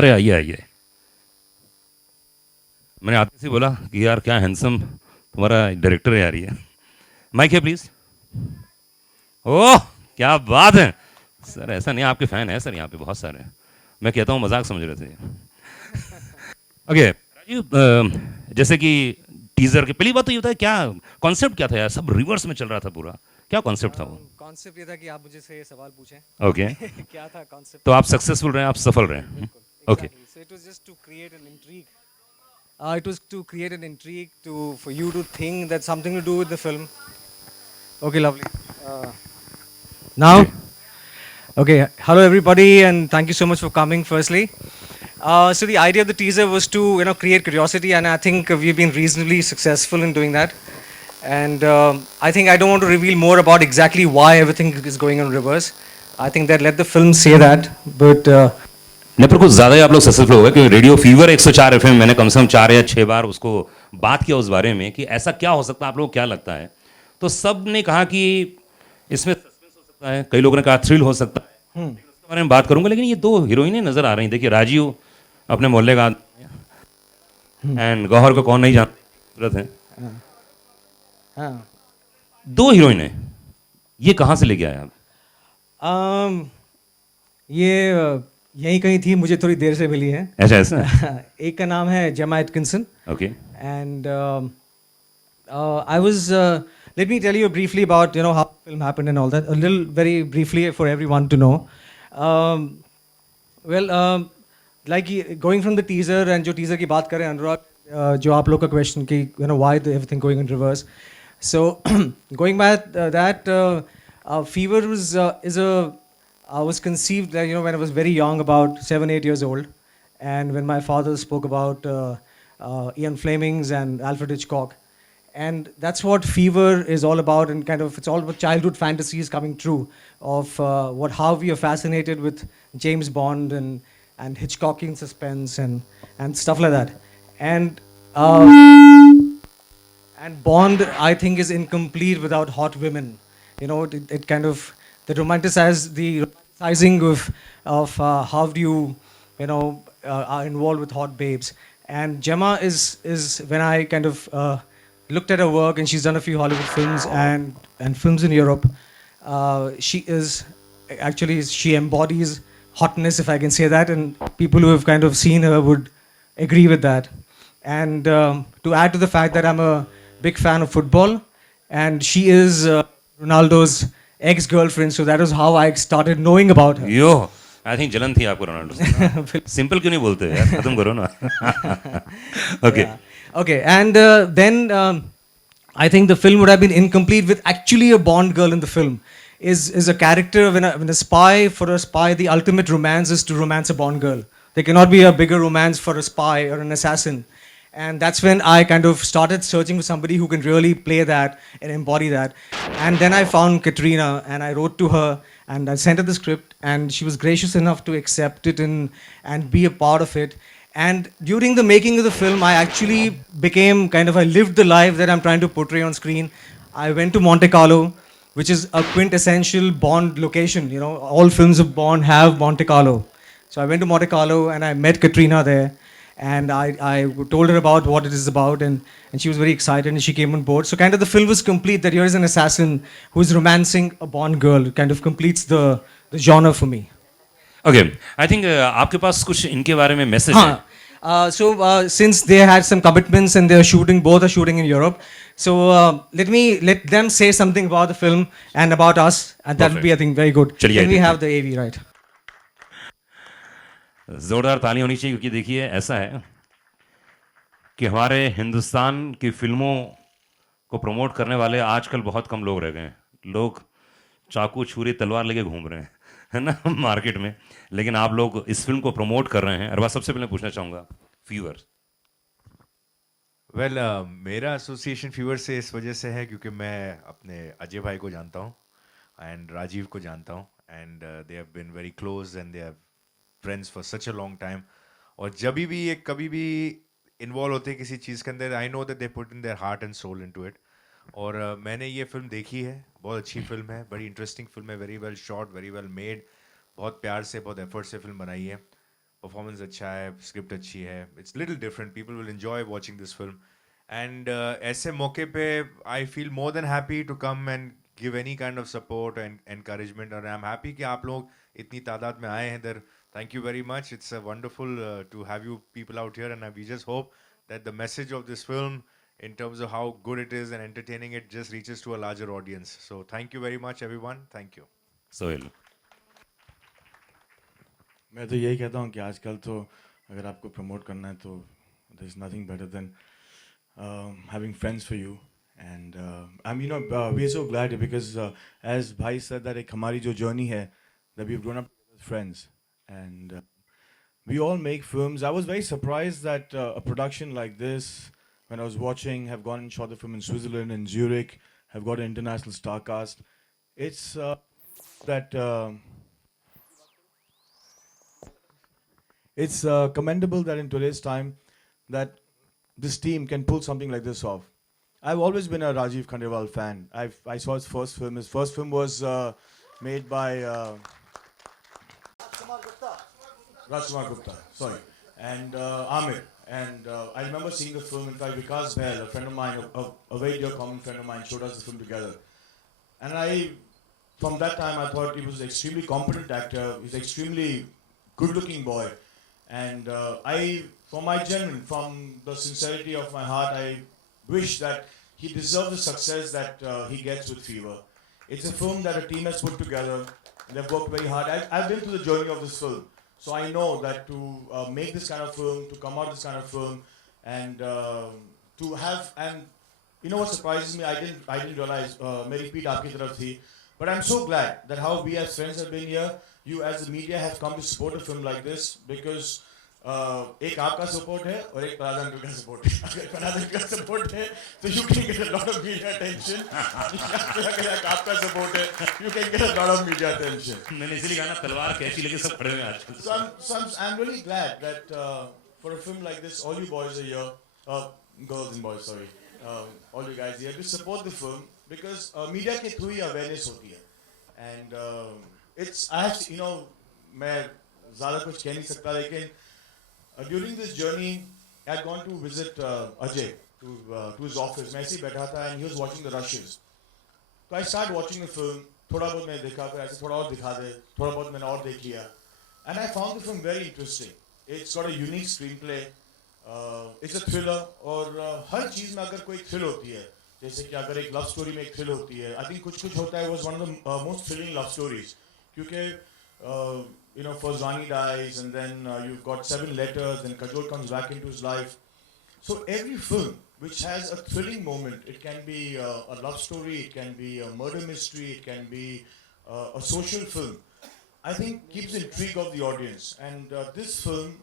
अरे आइए आइए। मैंने आते से बोला कि यार क्या हैंडसम तुम्हारा डायरेक्टर है यार ये। माइक है प्लीज। ओह क्या बात है। सर ऐसा नहीं, आपके फैन है सर यहाँ पे बहुत सारे हैं। मैं कहता हूँ मजाक समझ रहे थे। ओके राजीव, जैसे कि टीजर के पहली बात तो ये बताया क्या कॉन्सेप्ट क्या था यार, सब रिवर्स में चल रहा था पूरा। क्या कॉन्सेप्ट था वो? कॉन्सेप्ट ये था कि आप मुझे से ये सवाल पूछें। ओके क्या था कॉन्सेप्ट? तो आप सक्सेसफुल रहे, आप सफल रहे। बिल्कुल okay exactly, so it was just to create an intrigue. It was to create an intrigue to for you to think that something to do with the film. Okay, lovely. Uh, Now, जी। okay, hello everybody, and thank you so much for coming. Firstly, so the idea of the teaser was to create curiosity, and I think we've been reasonably successful in doing that. And I think I don't want to reveal more about exactly why everything is going in reverse. I think that let the film say that, but. नहीं पर कुछ ज़्यादा ही आप लोग successful हो गए, क्योंकि radio fever 104 FM मैंने कम से कम 4 या 6 बार उसको बात किया उस बारे में कि ऐसा क्या हो सकता है, आप लोगों को क्या लगता है? तो सब ने कहा कि इसमें सस्पेंस हो सकता है, कई लोगों ने कहा थ्रिल हो सकता है। लेकिन उसके बारे में बात करूंगा, लेकिन ये दो हीरोइनें नजर आ रही हैं। देखिए राजीव अपने मोहल्ले का एंड गौहर को कौन नहीं जानता, खूबसूरत है। हाँ. दो हीरोइनें, ये कहाँ से लेके आए आप? ये यहीं कहीं थी, मुझे थोड़ी देर से मिली है. ऐसा ऐसा एक का नाम है जेमा Atkinson. Okay And I was. Let me tell you briefly about how the film happened and all that. A little, very briefly for everyone to know. Um, well, going from the teaser and जो teaser की बात करें अनुराग, जो आप लोग का question कि why everything going in reverse. So going by that, Fever was conceived when I was very young, about 7-8 years old, and when my father spoke about Ian Fleming's and Alfred Hitchcock. And that's what Fever is all about, and it's all about childhood fantasies coming true of how we are fascinated with James Bond and Hitchcockian suspense and stuff like that. And Bond, I think, is incomplete without hot women. It kind of the romanticizing of how do you are involved with hot babes. And Gemma is when I kind of looked at her work, and she's done a few Hollywood films and films in Europe. She embodies hotness, if I can say that, and people who have kind of seen her would agree with that. And to add to the fact that I'm a big fan of football, and she is Ronaldo's ex-girlfriend, so that is how I started knowing about her. Yo I think जलन थी आपको Ronaldo से। Simple क्यों नहीं बोलते यार, खत्म करो ना। Okay Yeah. Okay, and then I think the film would have been incomplete with actually a Bond girl in the film. Is a character when a spy, for a spy, the ultimate romance is to romance a Bond girl. There cannot be a bigger romance for a spy or an assassin. And that's when I kind of started searching for somebody who can really play that and embody that. And then I found Katrina, and I wrote to her, and I sent her the script, and she was gracious enough to accept it and be a part of it. And during the making of the film, I actually I lived the life that I'm trying to portray on screen. I went to Monte Carlo, which is a quintessential Bond location. All films of Bond have Monte Carlo. So I went to Monte Carlo, and I met Katrina there, and I told her about what it is about, and she was very excited, and she came on board. So kind of the film was complete, that here is an assassin who is romancing a Bond girl. It kind of completes the genre for me. Okay I think आपके पास कुछ इनके बारे में message है। Huh. Since they had some commitments and both are shooting in Europe, so let them say something about the film and about us, and that would be, I think, very good. चलिए, Can we देखते have the AV, right? जोरदार ताली होनी चाहिए, क्योंकि देखिए ऐसा है कि हमारे हिंदुस्तान की फिल्मों को प्रमोट करने वाले आजकल बहुत कम लोग रह गए हैं। लोग चाकू छुरी तलवार लेके घूम रहे हैं, है ना, मार्केट में। लेकिन आप लोग इस फिल्म को प्रमोट कर रहे हैं। और बात सबसे पहले पूछना चाहूँगा फीवर। वेल मेरा एसोसिएशन फीवर से इस वजह से है क्योंकि मैं अपने अजय भाई को जानता हूँ एंड राजीव को जानता हूँ, and they have been very close and they have friends for such a long time. और जब भी ये कभी भी इन्वॉल्व होते हैं किसी चीज़ के अंदर, I know that they put in their heart and soul into it. और मैंने ये फिल्म देखी है, बहुत अच्छी फिल्म है, बड़ी इंटरेस्टिंग फिल्म है, very well shot, very well made, बहुत प्यार से बहुत एफर्ट से फिल्म बनाई है। performance अच्छा है, script अच्छी है. It's little different. People will enjoy watching this film. And ऐसे मौके पे I feel more than happy to come and give any kind of support and encouragement. And I'm happy कि आप लोग इतनी तादाद में आए हैं इधर. Thank you very much. It's wonderful to have you people out here, and we just hope that the message of this film, in terms of how good it is and entertaining it, just reaches to a larger audience. So thank you very much, everyone. Thank you. Sohail. मैं तो यही कहता हूँ कि आजकल तो अगर आपको प्रमोट करना है तो there is nothing better than having friends for you. And we are so glad because as Bhai said that एक हमारी जो journey है, that we've grown up as friends, and we all make films. I was very surprised that a production like this, when I was watching, have gone and shot the film in Switzerland, in Zurich, have got an international star cast. It's that it's commendable that in today's time that this team can pull something like this off. I've always been a Rajiv Khandelwal fan. I saw his first film. His first film was made by Rajkumar Gupta, sorry, and Amir. And I remember seeing the film. In fact, Vikas Bahl, a friend of mine, a very dear common friend of mine, showed us the film together. And from that time, I thought he was an extremely competent actor. He's an extremely good-looking boy. And from the sincerity of my heart, I wish that he deserves the success that he gets with Fever. It's a film that a team has put together. They've worked very hard. I've been through the journey of this film. So I know that to make this kind of film, to come out this kind of film, and to have, and you know what surprises me? I didn't realize. My repeat aapki taraf thi. But I'm so glad that how we as friends have been here. You as the media have come to support a film like this because एक आपका support है और एक Parag uncle का support है. अगर Parag uncle का support है तो you can get a lot of media attention. अगर आपका support है you can get a lot of media attention. मैंने इसलिए कहा ना तलवार कैसी लेके सब खड़े हुए हैं आजकल. So I'm really glad that for a film like this, all you boys are here, girls and boys, sorry, all you guys here to support the film because media के through ही awareness होती है. And I have to, मैं ज़्यादा कुछ कह नहीं सकता लेकिन during this journey I had gone to visit Ajay to his office. मैं ऐसे ही बैठा था and he was watching the rushes. So I started watching the film. थोड़ा बहुत मैंने देखा फिर ऐसे थोड़ा और दिखा दे थोड़ा बहुत मैंने और देख लिया. And I found the film very interesting. It's got a unique screenplay. It's a thriller और हर चीज़ में अगर कोई thrill होती है जैसे कि अगर एक love story में एक thrill होती है I think कुछ होता है was one of the most thrilling love stories क्योंकि first Rani dies and then you've got 7 letters and Kajol comes back into his life. So every film which has a thrilling moment, it can be a love story, it can be a murder mystery, it can be a social film, I think keeps the intrigue of the audience, and this film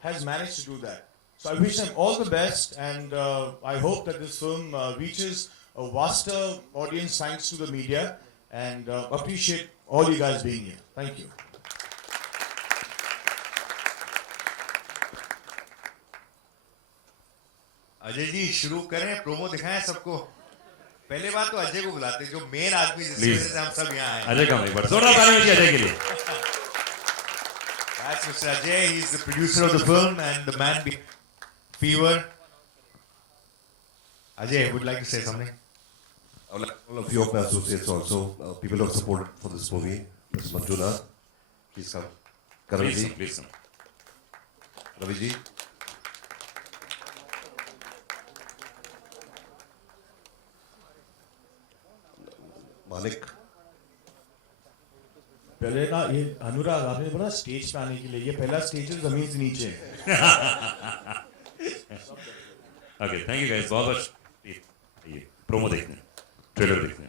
has managed to do that. So I wish them all the best, and I hope that this film reaches a vaster audience thanks to the media, and appreciate all you guys being here. Thank you. Ajay ji शुरू करें promo दिखाएं सबको पहले बात तो अजय को बुलाते जो मेन आदमी जिसकी वजह से हम सब यहाँ आए अजय का एक बार जोरदार ताली बजाइए अजय के लिए. That's Mr. Ajay. He's the producer of the film and the man behind Fever. Ajay would like to say something. I would like all of you of my associates also, people who have supported for this movie. Mr. Manjula, please come. Karan ji, Please. Ravi ji. Manik. पहले ना ये अनुराग आपने बोला stage पे आने के लिए ये पहला स्टेज है जमीन से नीचे. ओके थैंक यू गाइस बहुत ये प्रोमो देखने ट्रेलर देखने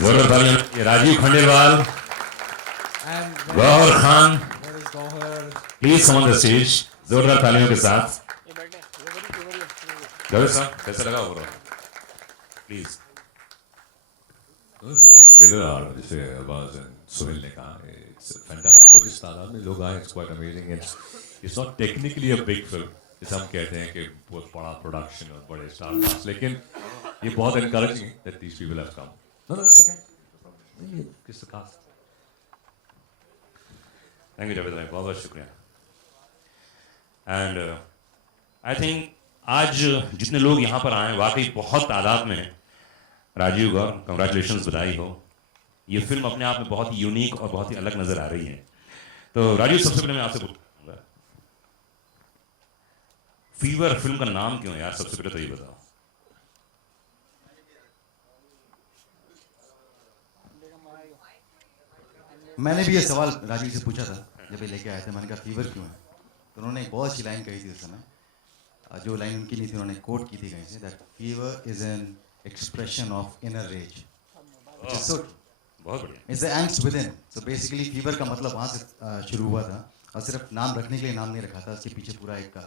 जोरदार तालियां. ये Rajeev Khandelwal And Gauhar Khan where is Gauhar? Please come on the stage जोरदार तालियों के साथ. गौहर साहब कैसा लगा वो प्लीज. ट्रेलर जैसे अब्बास एंड सुहेल ने कहा इट्स फैंटास्टिक और जिस तादाद में लोग आए it's quite amazing. It's not technically a big film जैसे हम कहते हैं कि बहुत बड़ा प्रोडक्शन और बड़े स्टार कास्ट लेकिन ये बहुत एनकरेजिंग है that these people have come. No no it's okay किस कास्ट थैंक यू जावेद भाई, बहुत बहुत शुक्रिया। एंड आई थिंक आज जितने लोग यहाँ पर आए वाकई बहुत तादाद में हैं। राजीव गौर, कंग्रेचुलेशंस, बधाई हो। ये फिल्म अपने आप में बहुत ही यूनिक और बहुत ही अलग नजर आ रही है। तो राजीव, सबसे पहले मैं आपसे पूछूंगा, फीवर फिल्म का नाम क्यों है यार? सबसे पहले तो ये बताओ। मैंने भी ये सवाल राजीव से पूछा था जब ये लेके आए थे, मैंने कहा फीवर क्यों है, तो उन्होंने एक बहुत अच्छी लाइन कही थी उस समय, जो लाइन उनकी नहीं थी, उन्होंने कोट की थी कहीं से, that fever is an expression of inner rage, which is so true, बहुत बढ़िया। It's the angst within. So basically fever का मतलब वहाँ से शुरू हुआ था, और सिर्फ नाम रखने के लिए नाम नहीं रखा था, उसके पीछे पूरा एक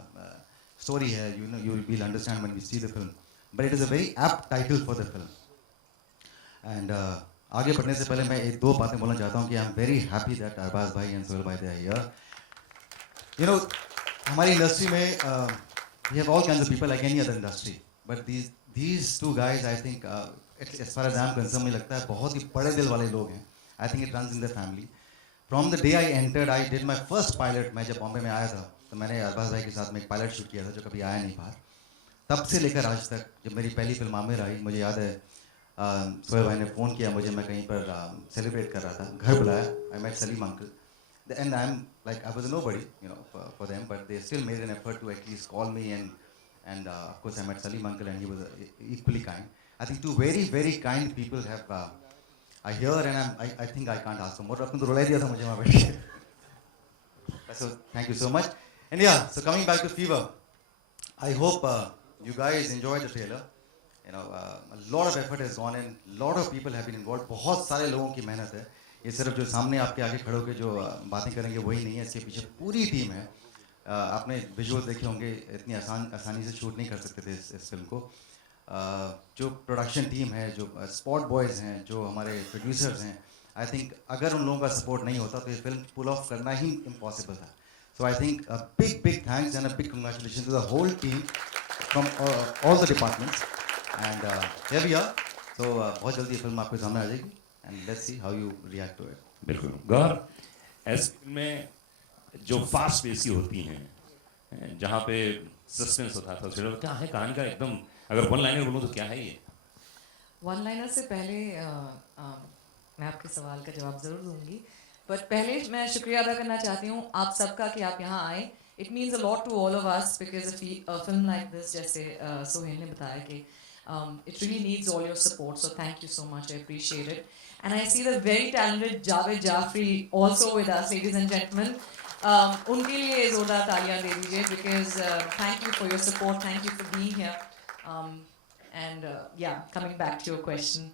स्टोरी है, you know, you will understand when you see the film, but it is a very apt title for the film. And आगे बढ़ने से पहले मैं एक दो बातें बोलना चाहता हूँ कि I am very happy that Arbaaz भाई एंड सोहेल भाई they are here. You know, हमारी इंडस्ट्री में we have all kinds of people like any other industry, but these two guys, I think, as far as I'm concerned, मुझे लगता है बहुत ही बड़े दिल वाले लोग हैं। I think it runs in their family. From the day I entered, I did my first pilot. मैं जब बॉम्बे में आया था तो मैंने अरबाज भाई के साथ में एक पायलट शूट किया था जो कभी आया नहीं बाहर। तब से लेकर आज तक, जब मेरी पहली फिल्म आमिर आई, मुझे याद है सोहेल भाई ने फ़ोन किया मुझे, मैं कहीं पर सेलिब्रेट कर रहा था, घर बुलाया, I met Salim uncle and I am like, I was nobody, you know, for them, but they still made an effort to at least call me, and of course I met Salim uncle and he was equally kind. I think two very very kind people have are here, and I think I can't ask for more. आपने तो रुला दिया था मुझे वहाँ बैठ के। So thank you so much. And yeah, so coming back to Fever, I hope you guys enjoyed the trailer. You know, a lot of effort has gone in, lot of people have been involved. बहुत सारे लोगों की मेहनत है। ये सिर्फ जो सामने आपके आगे खड़े होकर जो बातें करेंगे वही नहीं है, इसके पीछे पूरी टीम है। आपने विजुअल देखे होंगे, इतनी आसानी से शूट नहीं कर सकते थे इस फिल्म को। जो प्रोडक्शन टीम है, जो स्पॉट बॉयज़ हैं, जो हमारे प्रोड्यूसर्स हैं, आई थिंक अगर उन लोगों का सपोर्ट नहीं होता तो ये फिल्म पुल ऑफ करना ही इम्पॉसिबल था। So I think big thanks and a big congratulation to the whole team from all the departments and here we are. So बहुत जल्दी ये फिल्म आपके सामने आ जाएगी and let's see how you react to it. बिल्कुल गौर, ऐसे में जो फास्ट पेस की होती हैं, जहाँ पे सस्पेंस होता था, क्या है कहानी का एकदम, अगर वन लाइनर बोलूँ तो क्या है ये? वन लाइनर से पहले मैं आपके सवाल का जवाब ज़रूर दूंगी, बट पहले मैं शुक्रिया अदा करना चाहती हूँ आप सबका कि आप यहाँ आए। It means a lot to all of us because a film like this, जैसे सोहेल ने बताया कि it really needs all your support, so thank you so much, I appreciate it. And I see the very talented Javed Jafri also with us, ladies and gentlemen. उनके लिए ज़ोरदार तालियां दे दीजिए because thank you for your support, thank you for being here. And yeah, coming back to your question,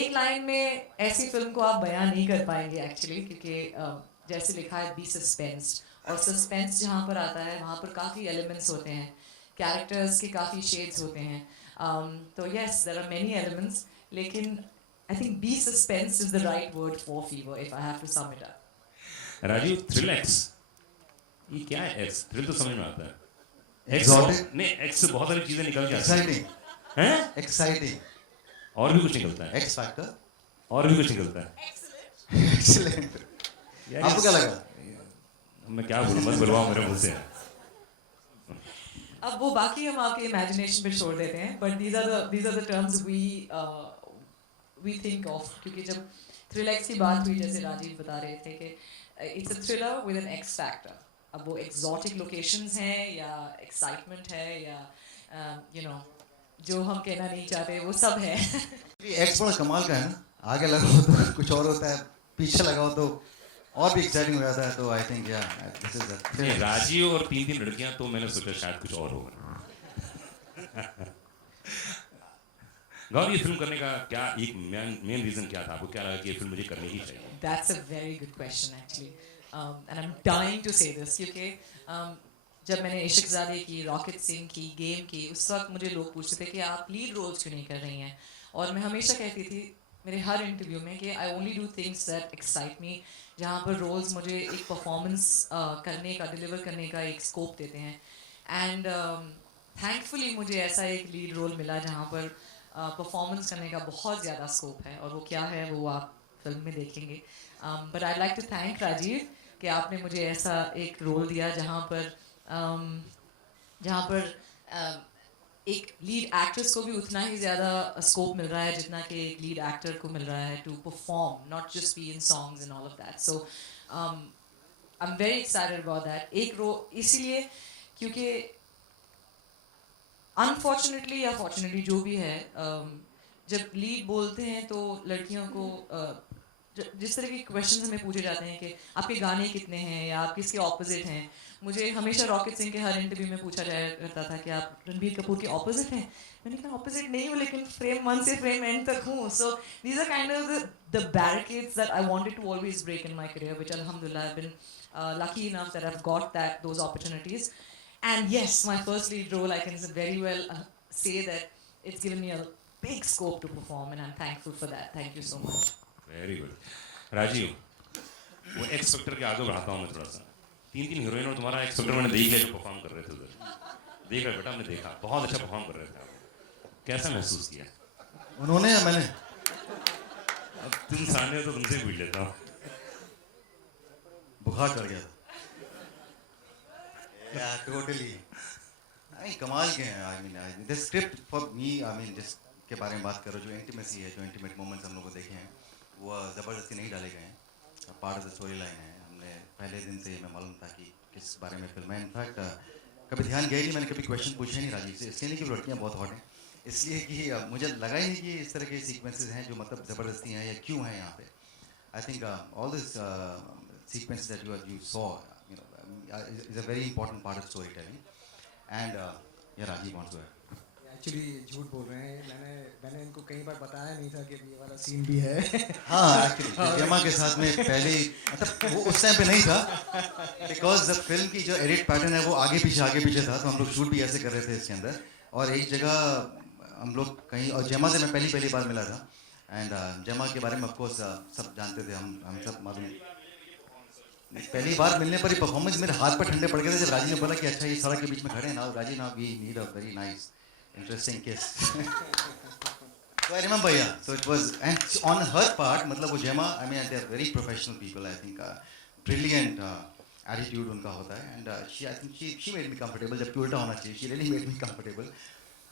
एक line में ऐसी film को आप बयान नहीं कर पाएंगे एक्चुअली, क्योंकि जैसे लिखा है बी सस्पेंस, और सस्पेंस जहाँ पर आता है वहाँ पर काफ़ी एलिमेंट्स होते हैं, कैरेक्टर्स के काफ़ी शेड्स होते हैं। तो yes, there are many elements, लेकिन I think be suspense is the right word for Fever if I have to sum it up. Rajiv, थ्रिलेक्स ये क्या है? एक्स थ्रिल तो समझ में आता है, Exotic? नहीं, एक्स से बहुत सारी चीजें निकल के आती एक्साइटिंग, हैं, एक्साइटिंग, और भी कुछ निकलता है, एक्स फैक्टर, और भी कुछ निकलता है। एक्सीलेंट। यार, आपको क्या लगा? मैं क्या बोलूं, बस बुलवाओ मेरे मुंह से। अब वो बाकी हम आपके इमेजिनेशन पे छोड़ देते हैं, but these are the terms we think of, क्योंकि जब थ्रिलेक्स की बात हुई, जैसे राजीव बता रहे थे कि it's a thriller with an X factor. अब वो एक्सोटिक लोकेशंस हैं या एक्साइटमेंट है या यू नो जो हम कहना नहीं चाहते वो सब है। एक्स बड़ा कमाल का है ना, आगे लगाओ तो कुछ और होता है, पीछे लगाओ तो और भी एक्साइटिंग हो जाता है। तो आई थिंक या दिस इज राजीव और तीन लड़कियां, तो मैंने सोचा शायद कुछ और होगा। गौर, ये फिल्म करने का क्या एक मेन रीजन क्या था? आपको क्या लगा कि ये फिल्म मुझे करनी ही चाहिए? That's a very good question actually, and I'm dying to say this क्योंकि जब मैंने इश्कज़ादे की, रॉकेट सिंह की, गेम की, उस वक्त मुझे लोग पूछते थे कि आप लीड रोल्स क्यों नहीं कर रही हैं, और मैं हमेशा कहती थी मेरे हर इंटरव्यू में कि I only do things that excite me, जहाँ पर रोल्स मुझे एक परफॉर्मेंस करने का, डिलीवर करने का एक स्कोप देते हैं। एंड थैंकफुली मुझे ऐसा एक लीड रोल मिला जहाँ पर परफॉर्मेंस करने का बहुत ज़्यादा स्कोप है, और वो क्या है वो आप फिल्म में देखेंगे। But I like to thank Rajeev कि आपने मुझे ऐसा एक रोल दिया जहाँ पर एक लीड एक्ट्रेस को भी उतना ही ज़्यादा स्कोप मिल रहा है जितना कि एक लीड एक्टर को मिल रहा है to perform, not just be in songs and all of that. So I am very excited about that. एक रो इसीलिए क्योंकि अनफॉर्चुनेटली या फॉर्चुनेटली जो भी है, जब लीड बोलते हैं तो लड़कियों को जिस तरह के क्वेश्चंस हमें पूछे जाते हैं कि आपके गाने कितने हैं या आप किसके ऑपोजिट हैं. मुझे हमेशा रॉकेट सिंह के हर इंटरव्यू में पूछा जाया करता था कि आप रणबीर कपूर के ऑपोजिट हैं. मैंने कहा ऑपोजिट नहीं हूँ, लेकिन फ्रेम 1 से फ्रेम एंड तक हूँ. So these are kind of the barricades that I wanted to always break in my career, which अल्हम्दुलिल्लाह I have been lucky enough that I've got those opportunities. And yes, my first lead role, I can very well say that it's given me a big scope to perform, and I'm thankful for that. Thank you so much. Very good. Rajeev, वो X factor के आगे बढ़ाता हूँ मैं थोड़ा सा. 3 heroine और तुम्हारा एक्स फैक्टर मैंने देख लिया जो परफॉर्म कर रहे थे उधर. देख रहे बेटा, हमने देखा बहुत अच्छा परफॉर्म कर रहे थे आप. कैसा महसूस किया? उन्होंने या मैंने? अब तुम सामने हो तो तुमसे पूछ लेता हूँ. बुखार चढ़ गया था. Yeah, totally. I mean, कमाल के हैं. I mean, the script for me, I mean, जिसके बारे में बात करो, जो इंटीमेसी है, जो इंटीमेट मोमेंट्स हम लोगों को देखे हैं, वो ज़बरदस्ती नहीं डाले गए हैं. Part of the story line है. हमने पहले दिन से हमें मालूम था कि किस बारे में फिल्म है. इनफैक्ट कभी ध्यान गया ही नहीं, मैंने कभी क्वेश्चन पूछे नहीं राजीव से. इसलिए नहीं कि लड़कियाँ बहुत हॉट हैं, इसलिए कि मुझे लगा ही नहीं कि इस तरह के सीक्वेंसेस हैं जो मतलब ज़बरदस्ती हैं या क्यों हैं यहाँ पे. आई think all this sequences that you saw, you know, is a very important part of storytelling. And yeah, Rajiv wants to add. Actually झूठ बोल रहे हैं. मैंने इनको कई बार बताया नहीं था कि ये वाला सीन भी है. हाँ, एक्चुअली जमा के साथ में पहले मतलब वो उस टाइम पे नहीं था, बिकॉज द फिल्म की जो एडिट पैटर्न है वो आगे पीछे था. तो हम लोग शूट भी ऐसे कर रहे थे इसके अंदर. और एक जगह हम लोग कहीं, और जमा से मैं पहली बार मिला था. एंड जमा के बारे में ऑफकोर्स सब जानते थे, हम सब मालूम. पहली बार मिलने पर ही परफॉर्मेंस मेरे हाथ पर ठंडे पड़ गए थे जब राजी ने बोला कि अच्छा ये सड़क के बीच में खड़े हैं ना राजी, ना we need a very nice interesting kiss. So I remember, yeah. So it was, and on her part, मतलब वो जेमा, I mean they are very professional people. I think brilliant attitude उनका होता है. And I think she made me comfortable. जबकि उल्टा होना चाहिए. She really made me comfortable.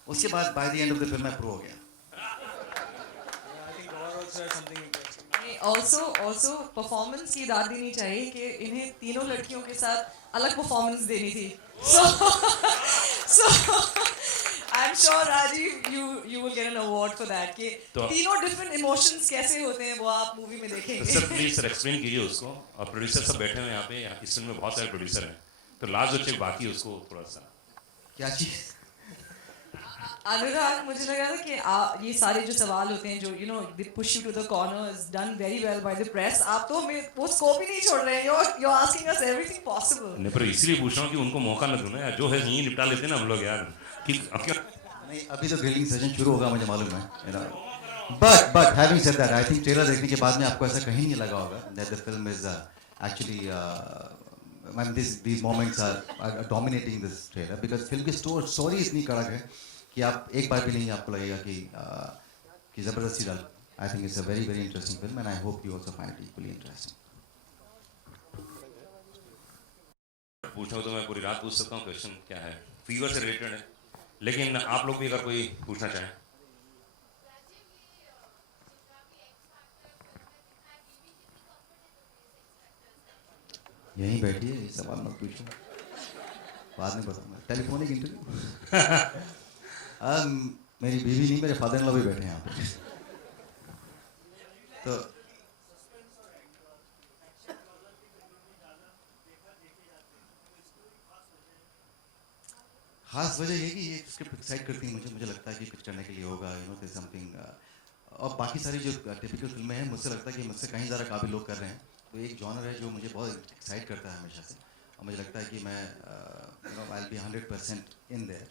उसके बाद by the end of the film मैं pro हो गया. I think Gaurav also has something interesting. Also performance की दाद देनी चाहिए कि इन्हें तीनों लड़कियों के साथ अलग परफॉर्मेंस देनी थी. So I'm sure Rajiv, you will get an award for that. कि तीनों different emotions कैसे होते हैं वो आप मूवी में देखेंगे. सर प्लीज सर एक्सप्लेन कीजिए उसको. और प्रोड्यूसर सब बैठे हुए हैं यहाँ पे. इस फिल्म में बहुत सारे प्रोड्यूसर हैं, तो लास्ट जो चेक बाकी है उसको थोड़ा सा. क्या चीज़? अनुराग, मुझे लगा था कि ये सारे जो सवाल होते हैं जो they push you to the corner is done very well by the press. आप तो वो स्कोप ही नहीं छोड़ रहे हैं. You're asking us everything possible. नहीं, पर इसलिए पूछ रहा हूँ कि उनको मौका न दूँ यार. जो है यहीं निपटा लेते हैं ना हम लोग यार. कि नहीं, अभी तो ग्रिलिंग सेशन शुरू होगा, मुझे मालूम है. But having said that, I think trailer देखने के बाद में आपको ऐसा कहीं नहीं लगा होगा that the film is actually I mean these moments are dominating this trailer because film की स्टोरी इतनी कड़क है कि आप एक बार भी नहीं आपको लगेगा कि ज़बरदस्ती डाल. I think it's a very very interesting film and I hope you also find it equally interesting. पूछो तो मैं पूरी रात पूछ सकता हूँ. क्वेश्चन क्या है, फीवर से रिलेटेड है, लेकिन आप लोग भी अगर कोई पूछना चाहें. यहीं बैठिए, ये सवाल मत पूछो, बाद में बताऊंगा. Telephonic interview. मेरी बीवी नहीं, मेरे फादर इन लॉ भी बैठे हैं यहाँ पे. तो खास वजह ये कि ये स्क्रिप्ट एक्साइट करती है मुझे लगता है कि कुछ करने के लिए होगा, देयर समथिंग. और बाकी सारी जो टिपिकल फिल्में हैं मुझसे लगता है कि मुझसे कहीं ज़्यादा काबिल लोग कर रहे हैं. तो एक जॉनर है जो मुझे बहुत एक्साइट करता है हमेशा से, और मुझे लगता है कि मैं I will be 100% in their.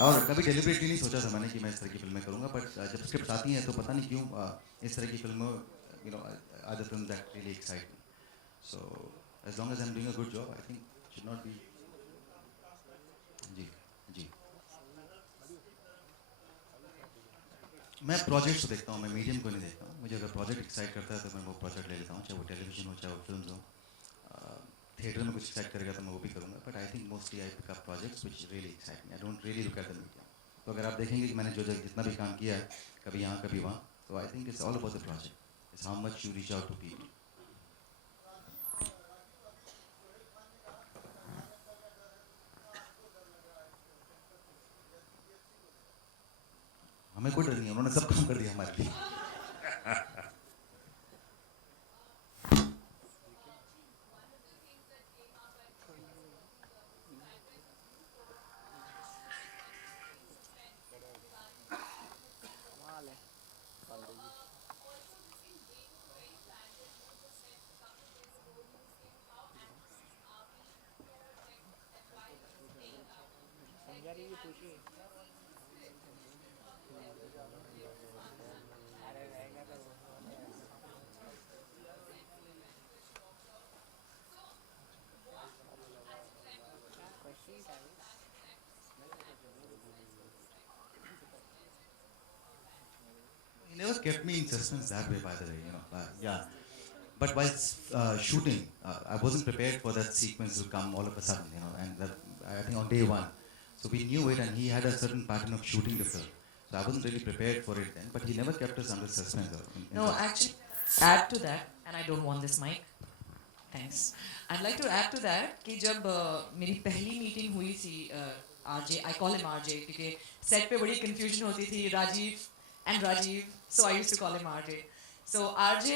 और कभी डेलिबरेटली नहीं सोचा था मैंने कि मैं इस तरह की फिल्में करूँगा, बट जब स्क्रिप्ट आती हैं तो पता नहीं क्यों इस तरह की फिल्मों are the films that really excite me. So as long as I am doing a good job I think should not be. जी मैं प्रोजेक्ट्स देखता हूँ, मैं मीडियम को नहीं देखता हूँ. मुझे अगर प्रोजेक्ट एक्साइट करता है तो मैं वो प्रोजेक्ट ले लेता हूँ, चाहे वो टेलीविजन हो चाहे वो फिल्म हो. थिएटर में कुछ एक्साइट करेगा तो मैं वो भी करूँगा, but I think mostly I pick up projects which really excite me. I don't really look at the media. तो अगर आप देखेंगे कि मैंने जो जितना भी काम किया है, कभी यहाँ कभी वहाँ, तो I think it's all about the project. It's how much you reach out to people. हमें कोई डर नहीं है, उन्होंने सब काम कर दिया हमारे लिए. He never kept me in suspense that way, by the way, you know. Yeah. But while shooting, I wasn't prepared for that sequence to come all of a sudden, you know, and that, I think on day one. So we knew it, and he had a certain pattern of shooting the film. So I wasn't really prepared for it then, but he never kept us under suspense. No, actually, add to that, and I don't want this mic. Thanks. I'd like to add to that कि जब मेरी पहली meeting हुई थी RJ, I call him RJ क्योंकि set पे बड़ी confusion होती थी Rajiv, so I used to call him RJ. So RJ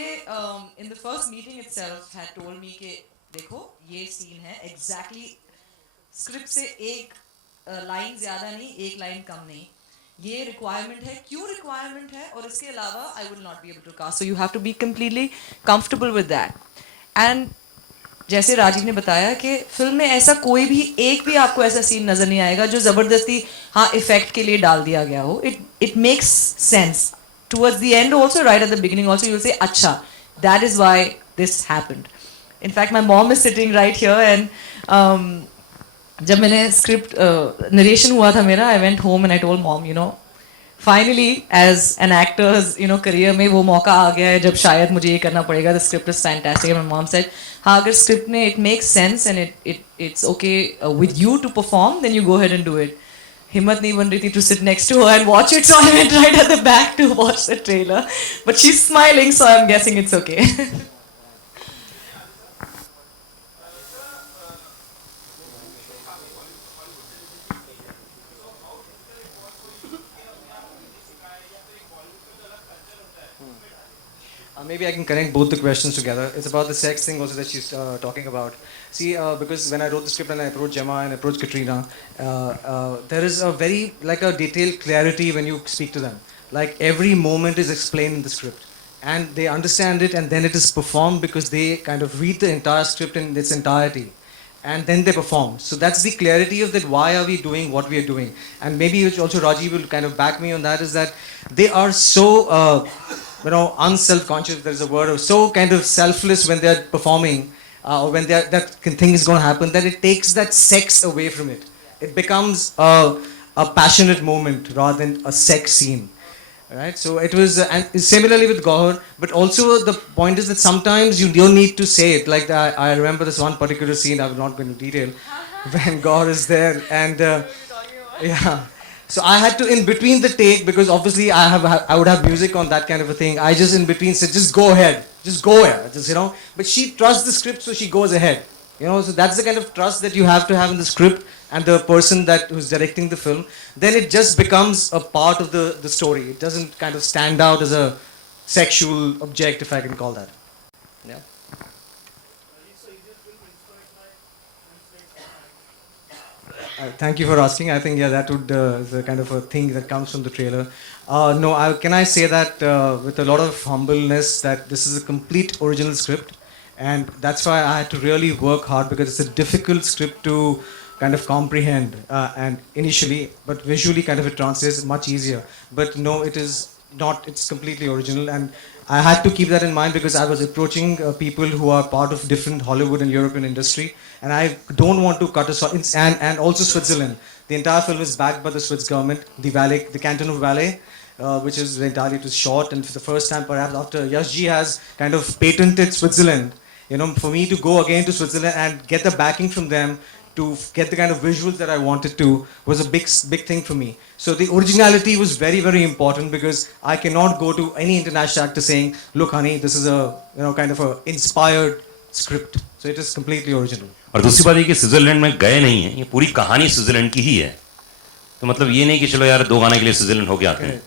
in the first meeting itself had told me कि देखो ये scene है exactly script से एक line ज़्यादा नहीं, एक line कम नहीं. ये requirement है, क्यों requirement है और इसके अलावा I will not be able to cast. So you have to be completely comfortable with that. And जैसे राजीव ने बताया कि फिल्म में ऐसा कोई भी एक भी आपको ऐसा सीन नजर नहीं आएगा जो जबरदस्ती हाँ इफेक्ट के लिए डाल दिया गया हो. It makes sense towards the end also, right at the beginning also you will say अच्छा that is why this happened. In fact my mom is sitting right here and जब मैंने स्क्रिप्ट नरेशन हुआ था मेरा, I went home and I told mom you know finally as an actors you know career में वो मौका आ गया है जब शायद मुझे ये करना पड़ेगा. The script is fantastic. My mom said हाँ अगर स्क्रिप्ट में it makes sense and it's okay with you to perform then you go ahead and do it. हिम्मत नहीं बन रही थी to sit next to her and watch it, so I went right at the back to watch the trailer, but she is smiling so I am guessing it's okay. Maybe I can connect both the questions together. It's about the sex thing also that she's talking about. See, because when I wrote the script and I approached Gemma and approached Katrina, there is a very, like a detailed clarity when you speak to them. Like every moment is explained in the script. And they understand it and then it is performed because they kind of read the entire script in its entirety. And then they perform. So that's the clarity of that why are we doing what we are doing. And maybe which also Rajiv will kind of back me on that is that they are so... you know, unself-conscious, there's a word, of so kind of selfless when they're performing, or when that thing is going to happen, that it takes that sex away from it. It becomes a passionate moment rather than a sex scene. Right? So it was, and similarly with Gauhar, but also the point is that sometimes you don't need to say it. Like I remember this one particular scene, I'm not going to detail, when Gauhar is there, and yeah. So I had to, in between the take, because obviously I would have music on that kind of a thing. I just in between said, just go ahead, just you know. But she trusts the script, so she goes ahead. You know, so that's the kind of trust that you have to have in the script and the person who's directing the film. Then it just becomes a part of the story. It doesn't kind of stand out as a sexual object, if I can call that. Yeah. Thank you for asking. I think that would is a kind of a thing that comes from the trailer. No, can I say that with a lot of humbleness that this is a complete original script, and that's why I had to really work hard because it's a difficult script to kind of comprehend and initially, but visually kind of it translates much easier. But no, it is not. It's completely original, and I had to keep that in mind because I was approaching people who are part of different Hollywood and European industry, and I don't want to cut a short. And also Switzerland. The entire film is backed by the Swiss government, the Canton of Valais, which is entirely to shot, and for the first time, perhaps after Yash Ji has kind of patented Switzerland, for me to go again to Switzerland and get the backing from them to get the kind of visuals that I wanted to was a big thing for me. So the originality was very, very important because I cannot go to any international actor saying, look honey, this is a kind of a inspired script. So it is completely original. और दूसरी बात ये कि Switzerland में गए नहीं है, ये पूरी कहानी स्विट्जरलैंड की ही है, तो मतलब ये नहीं कि चलो यार 2 गाने के लिए स्विट्जरलैंड होके आते हैं,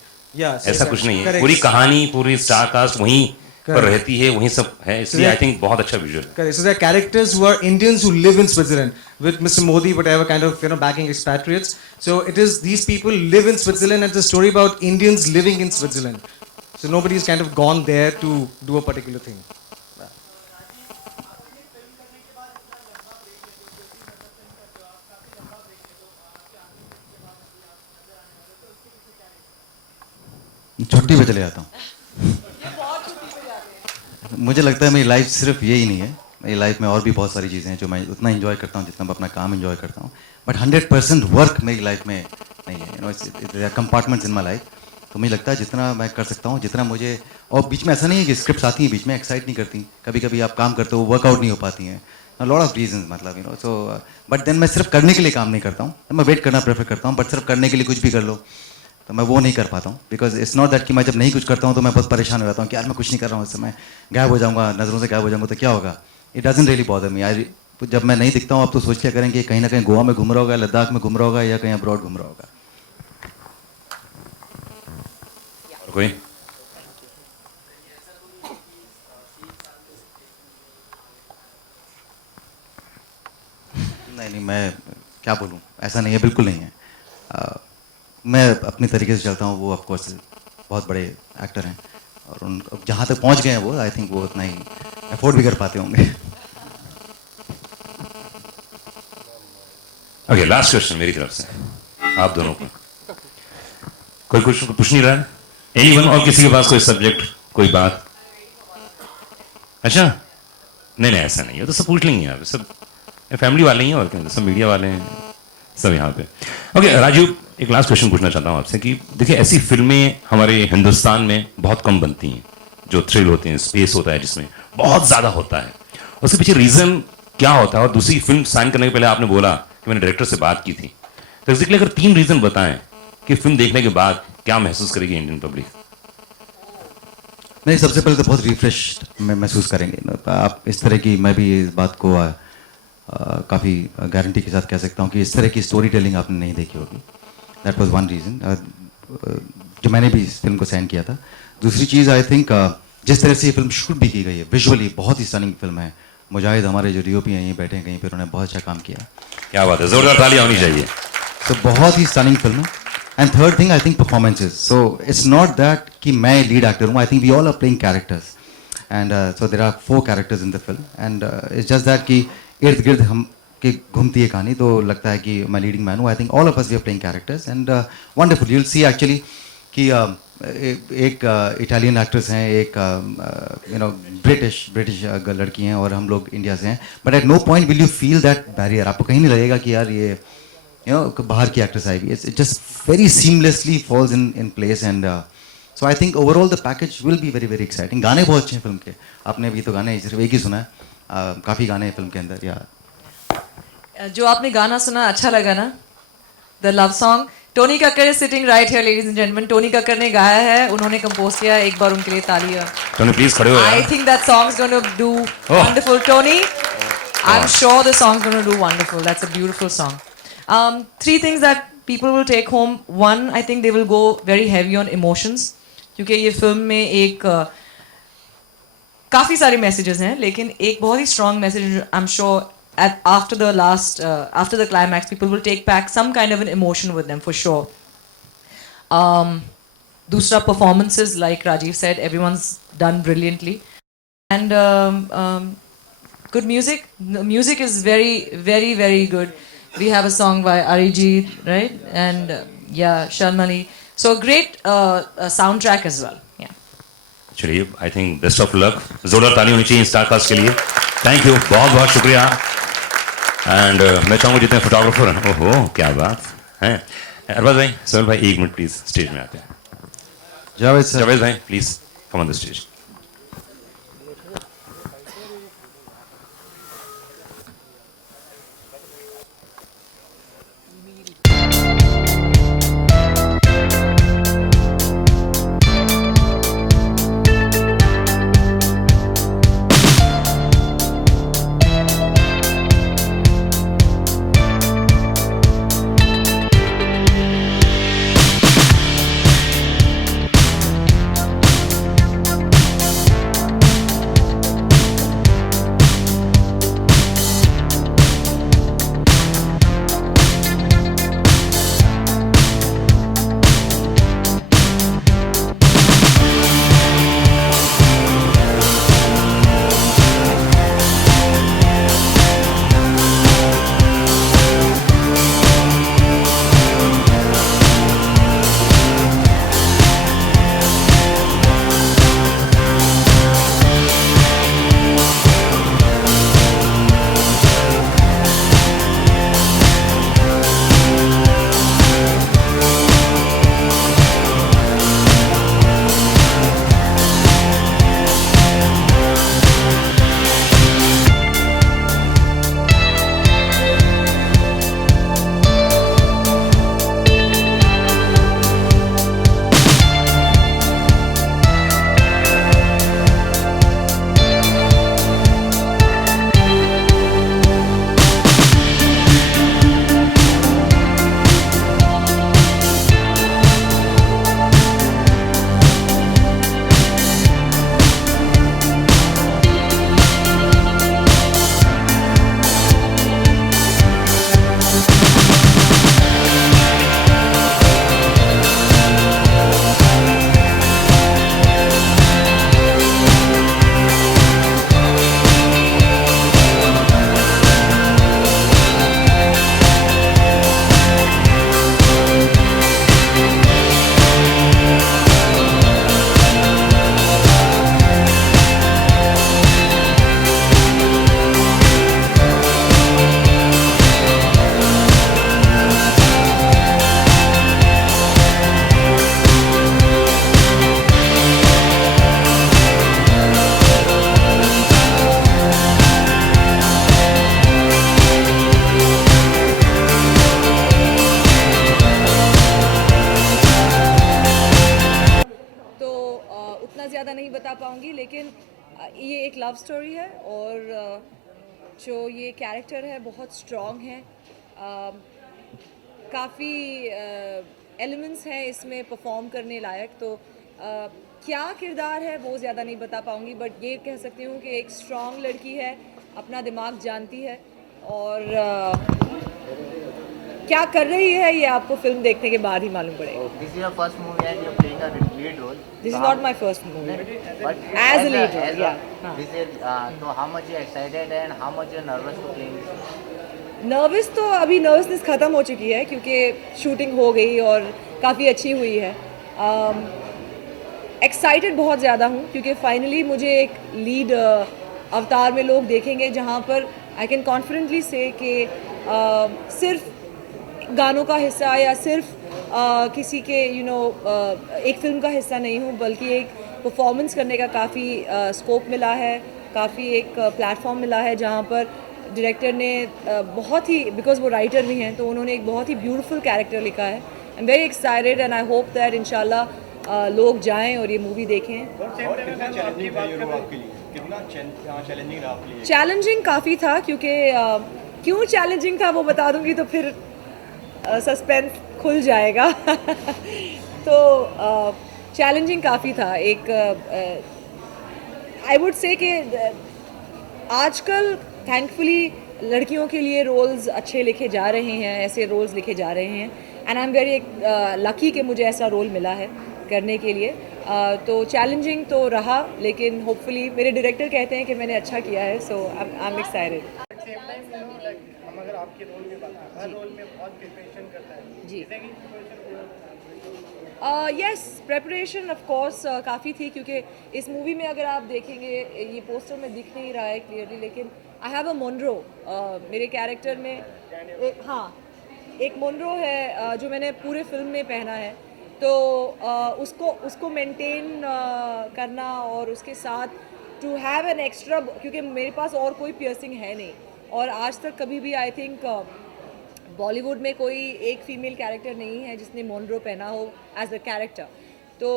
ऐसा कुछ नहीं है, पूरी कहानी पूरी स्टार कास्ट वहीं पर रहती है, वहीं सब है, इसलिए आई थिंक बहुत अच्छा visual. Correct. So there are characters who are Indians who live in Switzerland with Mr. Modi, whatever kind of backing expatriates. So it is these people live in Switzerland and it's a story about Indians living in Switzerland. So nobody's kind of gone there to do a particular thing. छुट्टी पे चले जाता हूँ. मुझे लगता है मेरी life सिर्फ यही नहीं है, मेरी लाइफ में और भी बहुत सारी चीज़ें हैं जो मैं उतना एंजॉय करता हूँ जितना मैं अपना काम एंजॉय करता हूँ, बट 100% वर्क मेरी लाइफ में नहीं है. Compartments in my life. तो मुझे लगता है जितना मैं कर सकता हूँ, जितना मुझे, और बीच में ऐसा नहीं है कि स्क्रिप्ट आती हैं बीच में एक्साइट नहीं करती, कभी कभी आप काम करते हो वर्कआउट नहीं हो पाती हैं, लॉट ऑफ रीजंस, मतलब सो बट देन मैं सिर्फ करने के लिए काम नहीं करता हूँ, मैं वेट करना प्रेफर करता हूँ, बट सिर्फ करने के लिए कुछ भी कर लो तो मैं वो नहीं कर पाता हूँ. बिकॉज इट्स नॉट दैट कि मैं जब नहीं कुछ करता हूँ तो मैं बहुत परेशान हो जाता हूँ कि यार मैं कुछ नहीं कर रहा हूँ, इस समय गायब हो जाऊँगा, नज़रों से गायब हो जाऊँगा तो क्या होगा. It doesn't really bother me. I जब मैं नहीं दिखता हूँ आप तो सोच लिया करेंगे कहीं ना कहीं गोवा में घूम रहा होगा, लद्दाख में घूम रहा होगा या कहीं अब्रॉड घूम रहा होगा. कोई नहीं, मैं क्या बोलूँ, ऐसा नहीं है, बिल्कुल नहीं है. मैं अपनी तरीके से चलता हूँ, वो ऑफकोर्स बहुत बड़े एक्टर हैं और उन जहाँ तक पहुँच गए हैं वो आई थिंक वो उतना ही अफोर्ड भी कर पाते होंगे. ओके, लास्ट क्वेश्चन मेरी तरफ से आप दोनों को. कोई कुछ पूछ नहीं रहा है? एनीवन? और किसी के पास कोई सब्जेक्ट, कोई बात? अच्छा, नहीं ऐसा नहीं है, तो सब पूछ लेंगे यार, सब फैमिली वाले ही हैं और क्या, सब मीडिया वाले हैं सब यहाँ पे. ओके राजीव, एक लास्ट क्वेश्चन पूछना चाहता हूँ आपसे कि देखिए ऐसी फिल्में हमारे हिंदुस्तान में बहुत कम बनती हैं जो थ्रिल होते हैं, स्पेस होता है जिसमें बहुत ज़्यादा होता है, उसके पीछे रीज़न क्या होता है? और दूसरी फिल्म साइन करने के पहले आपने बोला कि मैंने डायरेक्टर से बात की थी, तो एग्जैक्टली अगर 3 रीज़न बताएं कि फिल्म देखने के बाद क्या महसूस करेगी इंडियन पब्लिक? नहीं, सबसे पहले तो बहुत रिफ्रेश महसूस करेंगे आप. इस तरह की, मैं भी इस बात को काफ़ी गारंटी के साथ कह सकता हूँ कि इस तरह की स्टोरी टेलिंग आपने नहीं देखी होगी. दैट वाज वन रीज़न जो मैंने भी इस फिल्म को साइन किया था. दूसरी चीज़ आई थिंक जिस तरह से ये फिल्म शूट भी की गई है, विजुअली बहुत ही स्टनिंग फिल्म है. मुजाहिद हमारे जो डीओपी हैं यहीं बैठे हैं कहीं पर, उन्होंने बहुत अच्छा काम किया. क्या बात है, जोरदार तालियां होनी चाहिए. तो बहुत ही स्टनिंग फिल्म है. And third thing I think performances. So it's not that कि मैं लीड एक्टर हूँ, I think we all are playing characters and so there are 4 characters in the film and it's just that कि इर्द गिर्द हम कि घूमती है कहानी, तो लगता है कि मैं लीडिंग मैन हूँ. I think all of us we are playing characters and wonderful. You will see actually कि एक इटालियन एक्ट्रेस हैं, एक ब्रिटिश लड़की हैं और हम लोग इंडिया से हैं, but at no point will you feel that barrier. आपको कहीं नहीं लगेगा कि यार ये बाहर की एक्ट्रेस आएगी. It just very seamlessly falls in place and so I think overall the package will be very very exciting. गाने बहुत अच्छे हैं फिल्म के. आपने अभी तो गाने सिर्फ एक ही सुना है, काफ़ी गाने हैं फिल्म के अंदर. या जो आपने गाना सुना अच्छा लगा ना, the love song. Tony Kakkar is sitting right here ladies and gentleman. Tony Kakkar ने गाया है, उन्होंने कंपोज किया. एक बार उनके लिए तालियां. टोनी प्लीज खड़े हो. I think that song is going to do wonderful. Tony, I am sure the song is going to do wonderful. That's a beautiful song. 3 things that people will take home. One, I think they will go very heavy on emotions, क्योंकि ये film में एक काफ़ी सारे messages हैं, लेकिन एक बहुत ही strong message I am sure after the climax people will take back some kind of an emotion with them for sure. Dusra, performances, like Rajiv said, everyone's done brilliantly, and good music. The music is very very very good. We have a song by Arijit, right? And yeah, Sharmali. So great soundtrack as well. Yeah. चलिए, I think best of luck. जोरदार ताली होनी चाहिए star cast के लिए. Thank you, बहुत बहुत शुक्रिया. एंड मैं चाहूँगा जितने फोटोग्राफर हैं, ओहो क्या बात है. अरबाज भाई, सोहेल भाई, 1 मिनट प्लीज स्टेज में आते हैं. जावेद भाई please come on the stage. ज़्यादा नहीं बता पाऊँगी, लेकिन ये एक लव स्टोरी है और जो ये कैरेक्टर है बहुत स्ट्रॉन्ग है। काफ़ी एलिमेंट्स हैं इसमें परफॉर्म करने लायक, तो क्या किरदार है वो ज़्यादा नहीं बता पाऊँगी, बट ये कह सकती हूँ कि एक स्ट्रॉन्ग लड़की है, अपना दिमाग जानती है और क्या कर रही है ये आपको फिल्म देखने के बाद ही मालूम पड़ेगा। This is your first movie and you're playing a lead role. This So is how- not my first movie But as a lead role, as yeah. हाँ. This is, so how much you excited and how much you're nervous to playing this? Nervous तो अभी nervousness ख़त्म हो चुकी है क्योंकि shooting हो गई और काफ़ी अच्छी हुई है। एक्साइटेड बहुत ज़्यादा हूँ क्योंकि फाइनली मुझे एक लीड अवतार में लोग देखेंगे जहाँ पर आई कैन कॉन्फिडेंटली से कि सिर्फ गानों का हिस्सा या सिर्फ किसी के एक फिल्म का हिस्सा नहीं हूँ, बल्कि एक परफॉर्मेंस करने का काफ़ी स्कोप मिला है, काफ़ी एक प्लेटफॉर्म मिला है जहाँ पर डायरेक्टर ने बहुत ही, बिकॉज वो राइटर भी हैं, तो उन्होंने एक बहुत ही ब्यूटीफुल कैरेक्टर लिखा है। आई am very excited and I hope that इंशाल्लाह लोग जाएं और ये मूवी देखें। चैलेंजिंग काफ़ी था क्योंकि क्यों चैलेंजिंग था वो बता दूंगी तो फिर सस्पेंस खुल जाएगा। तो चैलेंजिंग काफ़ी था। एक आई वुड से कि आजकल थैंकफुली लड़कियों के लिए रोल्स अच्छे लिखे जा रहे हैं, ऐसे रोल्स लिखे जा रहे हैं, and I am very lucky कि मुझे ऐसा रोल मिला है करने के लिए। तो चैलेंजिंग तो रहा, लेकिन होपफुली मेरे डायरेक्टर कहते हैं कि मैंने अच्छा किया है, सो आई एम एक्साइटेड। जी यस, प्रेपरेशन ऑफ कोर्स काफ़ी थी क्योंकि इस मूवी में अगर आप देखेंगे, ये पोस्टर में दिख नहीं रहा है क्लियरली, लेकिन आई हैव अ मोनरो मेरे कैरेक्टर में। एक मोनरो है जो मैंने पूरे फिल्म में पहना है, तो उसको मेंटेन करना और उसके साथ टू हैव एन एक्स्ट्रा, क्योंकि मेरे पास और कोई पियर्सिंग है नहीं, और आज तक कभी भी आई थिंक बॉलीवुड में कोई एक फीमेल कैरेक्टर नहीं है जिसने मोनरो पहना हो एज अ कैरेक्टर, तो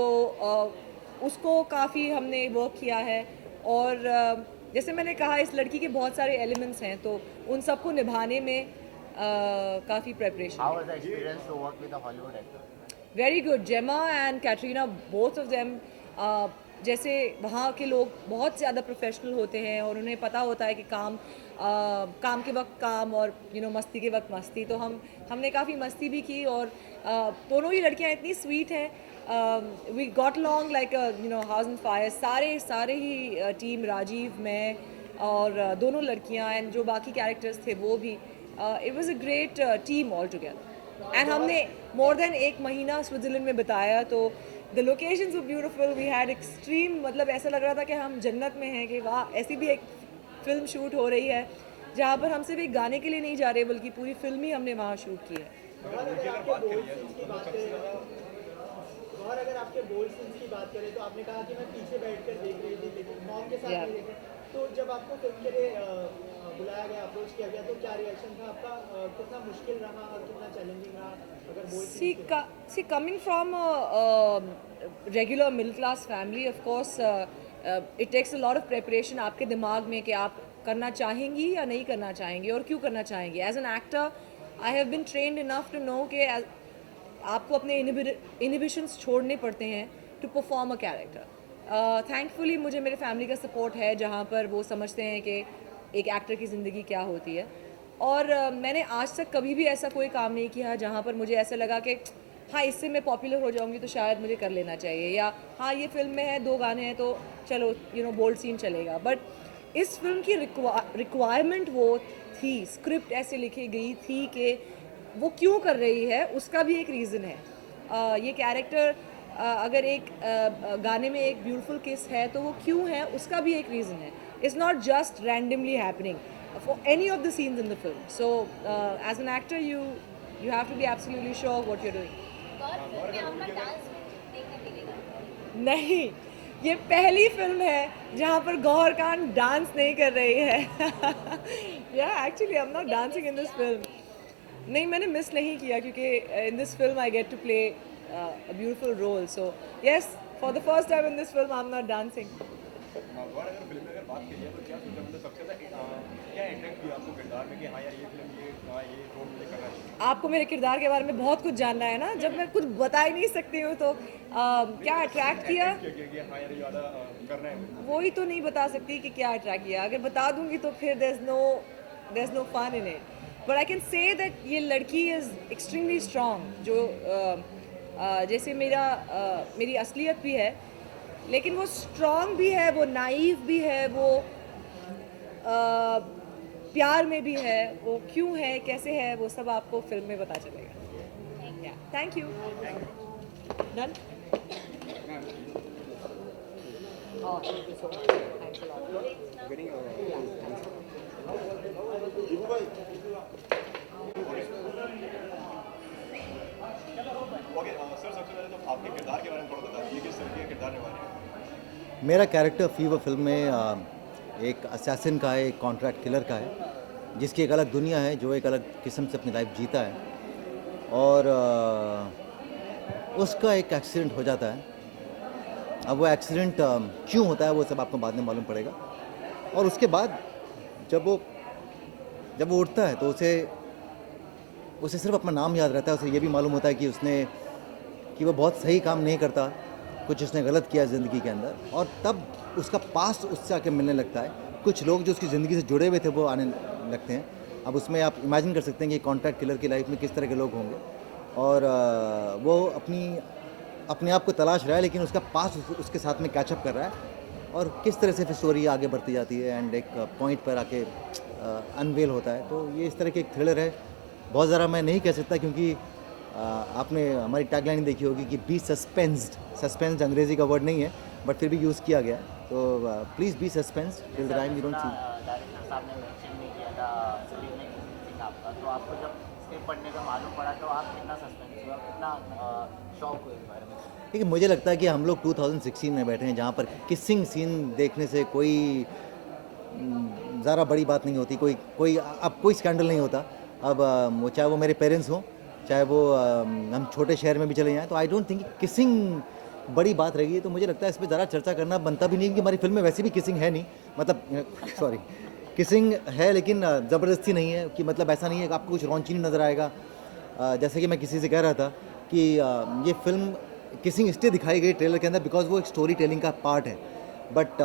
उसको काफ़ी हमने वर्क किया है। और जैसे मैंने कहा, इस लड़की के बहुत सारे एलिमेंट्स हैं, तो उन सबको निभाने में काफ़ी preparation. How was the experience to work with a Hollywood actor? Very good. Gemma and Katrina, both of them, जैसे वहाँ के लोग बहुत ज़्यादा प्रोफेशनल होते हैं और उन्हें पता होता है कि काम के वक्त काम और मस्ती के वक्त मस्ती, तो हमने काफ़ी मस्ती भी की, और दोनों ही लड़कियाँ इतनी स्वीट हैं। We got long like house and fire. सारे ही टीम, राजीव, मैं और दोनों लड़कियाँ एंड जो बाकी कैरेक्टर्स थे वो भी, it was a great team all together. And हमने मोर देन 1 महीना स्विट्ज़रलैंड में बिताया, तो the locations were beautiful. We had extreme, मतलब ऐसा लग रहा था कि हम जन्नत में हैं, कि वाह, ऐसी भी एक फिल्म शूट हो रही है जहाँ पर हम सिर्फ एक गाने के लिए नहीं जा रहे, बल्कि पूरी फिल्म ही हमने वहाँ शूट की है। और अगर आपके बोल्ड सीन्स की बात करें तो आपने कहा कि मैं पीछे बैठकर देख रही थी, लेकिन मॉम के साथ नहीं देख रही, तो जब आपको फिल्म के लिए बुलाया गया, अप्रोच किया गया, तो क्या रिएक्शन था आपका? कितना मुश्किल रहा और कितना चैलेंजिंग रहा? अगर bold See, coming from a regular middle class family, of course, it takes a lot of preparation आपके दिमाग में कि आप करना चाहेंगी या नहीं करना चाहेंगी और क्यों करना चाहेंगी। As an actor I have been trained enough to know कि आपको अपने इनिबिशंस छोड़ने पड़ते हैं to perform a character. Thankfully मुझे मेरे फैमिली का सपोर्ट है, जहाँ पर वो समझते हैं कि एक एक्टर की ज़िंदगी क्या होती है। और मैंने आज तक कभी भी ऐसा कोई काम नहीं किया जहाँ पर मुझे ऐसा लगा कि हाँ, इससे मैं पॉपुलर हो जाऊँगी तो शायद मुझे कर लेना चाहिए, या हाँ, ये फिल्म में है, 2 गाने हैं तो चलो बोल्ड सीन चलेगा। बट इस फिल्म की रिक्वायरमेंट वो थी, स्क्रिप्ट ऐसे लिखी गई थी कि वो क्यों कर रही है उसका भी एक रीज़न है। ये कैरेक्टर अगर एक गाने में एक ब्यूटीफुल किस है तो वो क्यों है उसका भी एक रीज़न है। It's not just randomly happening for any of the scenes in the film. So as an actor you have to be absolutely sure what you are doing. नहीं, ये पहली फिल्म है जहाँ पर गौहर खान डांस नहीं कर रही है। या actually I am not dancing in this film. नहीं, मैंने मिस नहीं किया क्योंकि in this film I get to play a beautiful role. So yes, For the first time in this film, I'm not dancing. आपको मेरे किरदार के बारे में बहुत कुछ जानना है ना, जब मैं कुछ बता ही नहीं सकती हूँ तो क्या अट्रैक्ट किया वही तो नहीं बता सकती कि क्या अट्रैक्ट किया. अगर बता दूंगी तो फिर there's no fun in it. But I can say that ये लड़की is extremely strong, जो जैसे मेरी असलियत भी है, लेकिन वो स्ट्रॉन्ग भी है, वो नाइव भी है, वो प्यार में भी है, वो क्यों है, कैसे है, वो सब आपको फिल्म में पता चलेगा. Thank you. डन. मेरा कैरेक्टर फीवर फिल्म में एक असैसिन का है, एक कॉन्ट्रैक्ट किलर का है, जिसकी एक अलग दुनिया है, जो एक अलग किस्म से अपनी लाइफ जीता है. और उसका एक एक्सीडेंट हो जाता है. अब वो एक्सीडेंट क्यों होता है वो सब आपको बाद में मालूम पड़ेगा. और उसके बाद जब वो उठता है तो उसे सिर्फ अपना नाम याद रहता है. उसे ये भी मालूम होता है कि वो बहुत सही काम नहीं करता, कुछ उसने गलत किया ज़िंदगी के अंदर. और तब उसका पास्ट उससे आके मिलने लगता है. कुछ लोग जो उसकी ज़िंदगी से जुड़े हुए थे वो आने लगते हैं. अब उसमें आप इमेजिन कर सकते हैं कि कॉन्ट्रैक्ट किलर की लाइफ में किस तरह के लोग होंगे. और वो अपने आप को तलाश रहा है, लेकिन उसका पास्ट उसके साथ में कैचअप कर रहा है. और किस तरह से फिर स्टोरी आगे बढ़ती जाती है एंड एक पॉइंट पर आके अनवेल होता है. तो ये इस तरह की एक थ्रिलर है. बहुत ज़्यादा मैं नहीं कह सकता, क्योंकि आपने हमारी टैगलाइन देखी होगी कि बी सस्पेंस्ड. सस्पेंस्ड अंग्रेजी का वर्ड नहीं है, बट फिर भी यूज़ किया गया. तो please be suspensed till the time you don't see. Director साहब ने मेंशन नहीं किया था स्क्रीन में किसी आपका, तो आपको जब स्क्रिप्ट पढ़ने का मालूम पड़ा तो आप कितना सस्पेंस हुआ, कितना शौक हुए इस बारे में? ठीक है, मुझे लगता है कि हम लोग 2016 में बैठे हैं, जहाँ पर किसिंग सीन देखने से कोई ज़रा बड़ी बात नहीं होती. अब कोई स्कैंडल नहीं होता. अब वो चाहे वो मेरे पेरेंट्स हों, चाहे वो हम छोटे शहर में भी चले जाएँ, तो आई डोंट थिंक किसिंग बड़ी बात रहेगी. तो मुझे लगता है इस पर ज़्यादा चर्चा करना बनता भी नहीं, क्योंकि हमारी फिल्म में वैसे भी किसिंग है नहीं. मतलब सॉरी, किसिंग है लेकिन ज़बरदस्ती नहीं है. कि मतलब ऐसा नहीं है कि आपको कुछ रॉन्ची नहीं नज़र आएगा. जैसे कि मैं किसी से कह रहा था कि ये फिल्म किसिंग इसलिए दिखाई गई ट्रेलर के अंदर बिकॉज वो एक स्टोरी टेलिंग का पार्ट है. बट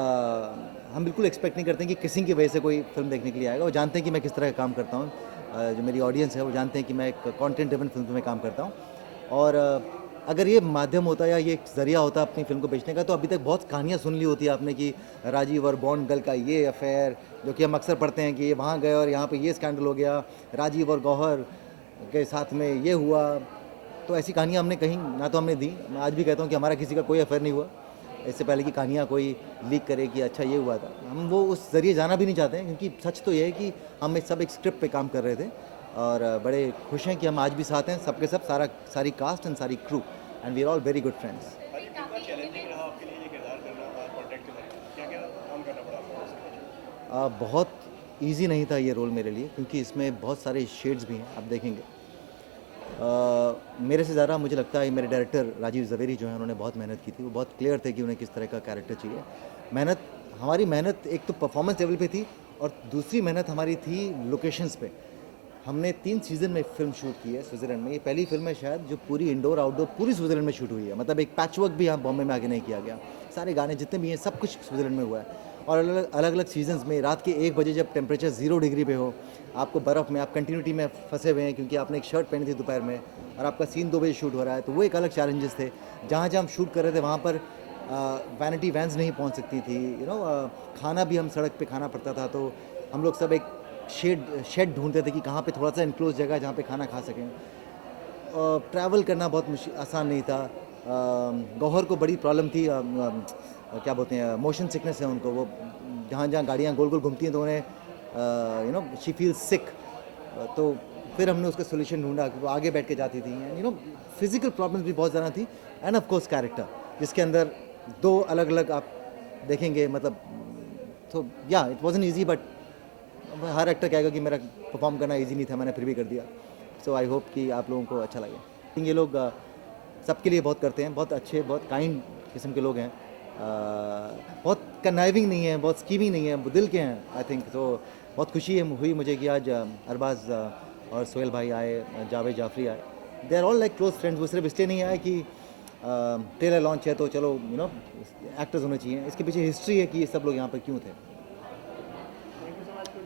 हम बिल्कुल एक्सपेक्ट नहीं करते हैं कि किसिंग की वजह से कोई फिल्म देखने के लिए आएगा. वो जानते हैं कि मैं किस तरह का काम करता हूँ. जो मेरी ऑडियंस है वो जानते हैं कि मैं एक कंटेंट ड्रिवन फिल्म में काम करता हूँ. और अगर ये माध्यम होता या ये एक ज़रिया होता अपनी फिल्म को बेचने का, तो अभी तक बहुत कहानियाँ सुन ली होती है आपने कि राजीव और बॉन्ड गर्ल का ये अफेयर, जो कि हम अक्सर पढ़ते हैं कि ये वहाँ गए और यहाँ पे ये स्कैंडल हो गया, राजीव और गौहर के साथ में ये हुआ. तो ऐसी कहानियाँ हमने कहीं ना तो हमने दी. मैं आज भी कहता हूँ कि हमारा किसी का कोई अफेयर नहीं हुआ. इससे पहले की कहानियाँ कोई लीक करे कि अच्छा ये हुआ था, हम वो उस ज़रिए जाना भी नहीं चाहते हैं. क्योंकि सच तो ये है कि हम सब एक स्क्रिप्ट पे काम कर रहे थे और बड़े खुश हैं कि हम आज भी साथ हैं, सबके सब सारी कास्ट एंड सारी crew, and we are all very good friends. बहुत इजी नहीं था ये रोल मेरे लिए, क्योंकि इसमें बहुत सारे शेड्स भी हैं, आप देखेंगे. मेरे से ज़्यादा मुझे लगता है मेरे डायरेक्टर राजीव ज़वेरी जो हैं, उन्होंने बहुत मेहनत की थी. वो बहुत क्लियर थे कि उन्हें किस तरह का कैरेक्टर चाहिए. हमारी मेहनत एक तो परफॉर्मेंस लेवल पे थी, और दूसरी मेहनत हमारी थी लोकेशंस पे. हमने 3 सीज़न में फिल्म शूट की है स्विट्ज़रलैंड में. ये पहली फिल्म है शायद जो पूरी इंडोर आउटडोर पूरी स्विट्ज़रलैंड में शूट हुई है. मतलब एक पैच वर्क भी यहाँ बॉम्बे में आगे नहीं किया गया. सारे गाने जितने भी हैं सब कुछ स्विट्ज़रलैंड में हुआ है. और अलग अलग सीजन्स में रात के 1 बजे जब टेम्परेचर 0 डिग्री पे हो, आपको बर्फ़ में आप कंटिन्यूटी में फंसे हुए हैं क्योंकि आपने एक शर्ट पहनी थी दोपहर में, और आपका सीन 2 बजे शूट हो रहा है. तो वो एक अलग चैलेंजेस थे. जहाँ हम शूट कर रहे थे वहाँ पर वैनिटी वैन्स नहीं पहुँच सकती थी. खाना भी हम सड़क पे खाना पड़ता था. तो हम लोग सब एक शेड ढूंढते थे कि कहाँ पे थोड़ा सा इनक्लोज जगह जहाँ पे खाना खा सकें. ट्रैवल करना बहुत आसान नहीं था. गौहर को बड़ी प्रॉब्लम थी, क्या बोलते हैं, मोशन सिकनेस है उनको. वो जहाँ गाड़ियाँ गोल गोल घूमती हैं तो उन्हें शी फील सिक. तो फिर हमने उसका सोल्यूशन ढूंढा कि वो आगे बैठ के जाती थी. एंड फिजिकल प्रॉब्लम्स भी बहुत ज़्यादा थी. एंड ऑफ कोर्स कैरेक्टर, जिसके अंदर 2 अलग अलग आप देखेंगे. मतलब तो या it wasn't easy, but her actor कहेगा कि मेरा परफॉर्म करना इजी नहीं था, मैंने फिर भी कर दिया. सो आई होप कि आप लोगों को अच्छा लगे. ये लोग सबके लिए बहुत करते हैं, बहुत अच्छे, बहुत काइंड किस्म के लोग हैं, बहुत कनाइविंग नहीं है, बहुत स्कीमिंग नहीं है, दिल के हैं आई थिंक। तो बहुत खुशी हुई मुझे कि आज अरबाज और सोहेल भाई आए, जावेद जाफरी आए, they are all like close friends. वो सिर्फ इसलिए नहीं आए कि ट्रेलर लॉन्च है तो चलो एक्टर्स होने चाहिए, इसके पीछे हिस्ट्री है कि ये सब लोग यहाँ पर क्यों थे।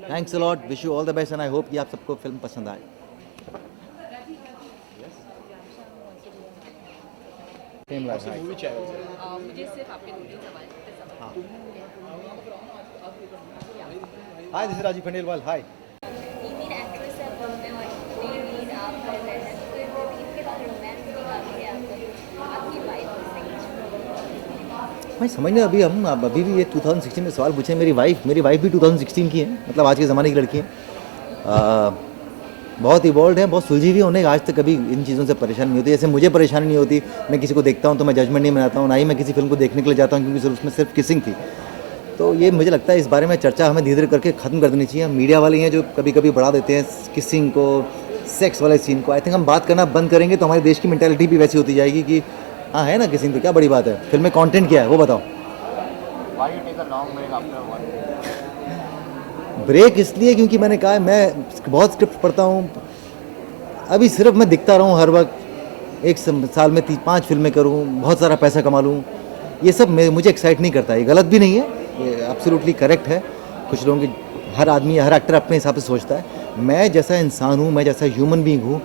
Thanks a lot, wish you all the best and I hope कि आप सबको फिल्म पसंद आए। हाय, दिस इज राजीव खंडेलवाल। हाय। मैं समझ नहीं, अभी भी ये 2016 में सवाल पूछे। मेरी वाइफ भी 2016 की है, मतलब आज के ज़माने की लड़की है। बहुत इवॉल्व है, बहुत सुलझी हुई है, उन्हें आज तक कभी इन चीज़ों से परेशानी नहीं होती। जैसे मुझे परेशानी नहीं होती, मैं किसी को देखता हूँ तो मैं जजमेंट नहीं बनाता हूँ, ना ही मैं किसी फिल्म को देखने के लिए जाता हूँ क्योंकि उसमें सिर्फ किसिंग थी। तो ये मुझे लगता है इस बारे में चर्चा हमें धीरे धीरे करके ख़त्म कर देनी चाहिए। मीडिया वाले हैं जो कभी कभी बढ़ा देते हैं किसिंग को, सेक्स वाले सीन को। आई थिंक हम बात करना बंद करेंगे तो हमारे देश की मेंटालिटी भी वैसी होती जाएगी कि हाँ है ना किसिंग, तो क्या बड़ी बात है। फिल्म में कंटेंट क्या है वो बताओ। ब्रेक इसलिए क्योंकि मैंने कहा मैं बहुत स्क्रिप्ट पढ़ता हूँ, अभी सिर्फ मैं दिखता रहूँ हर वक्त, एक साल में 5 फिल्में करूँ, बहुत सारा पैसा कमा लूँ, ये सब मुझे एक्साइट नहीं करता। ये गलत भी नहीं है, ये एब्सोल्युटली करेक्ट है। कुछ लोगों की, हर आदमी, हर एक्टर अपने हिसाब से सोचता है। मैं जैसा इंसान हूँ, मैं जैसा ह्यूमन बीइंग हूँ,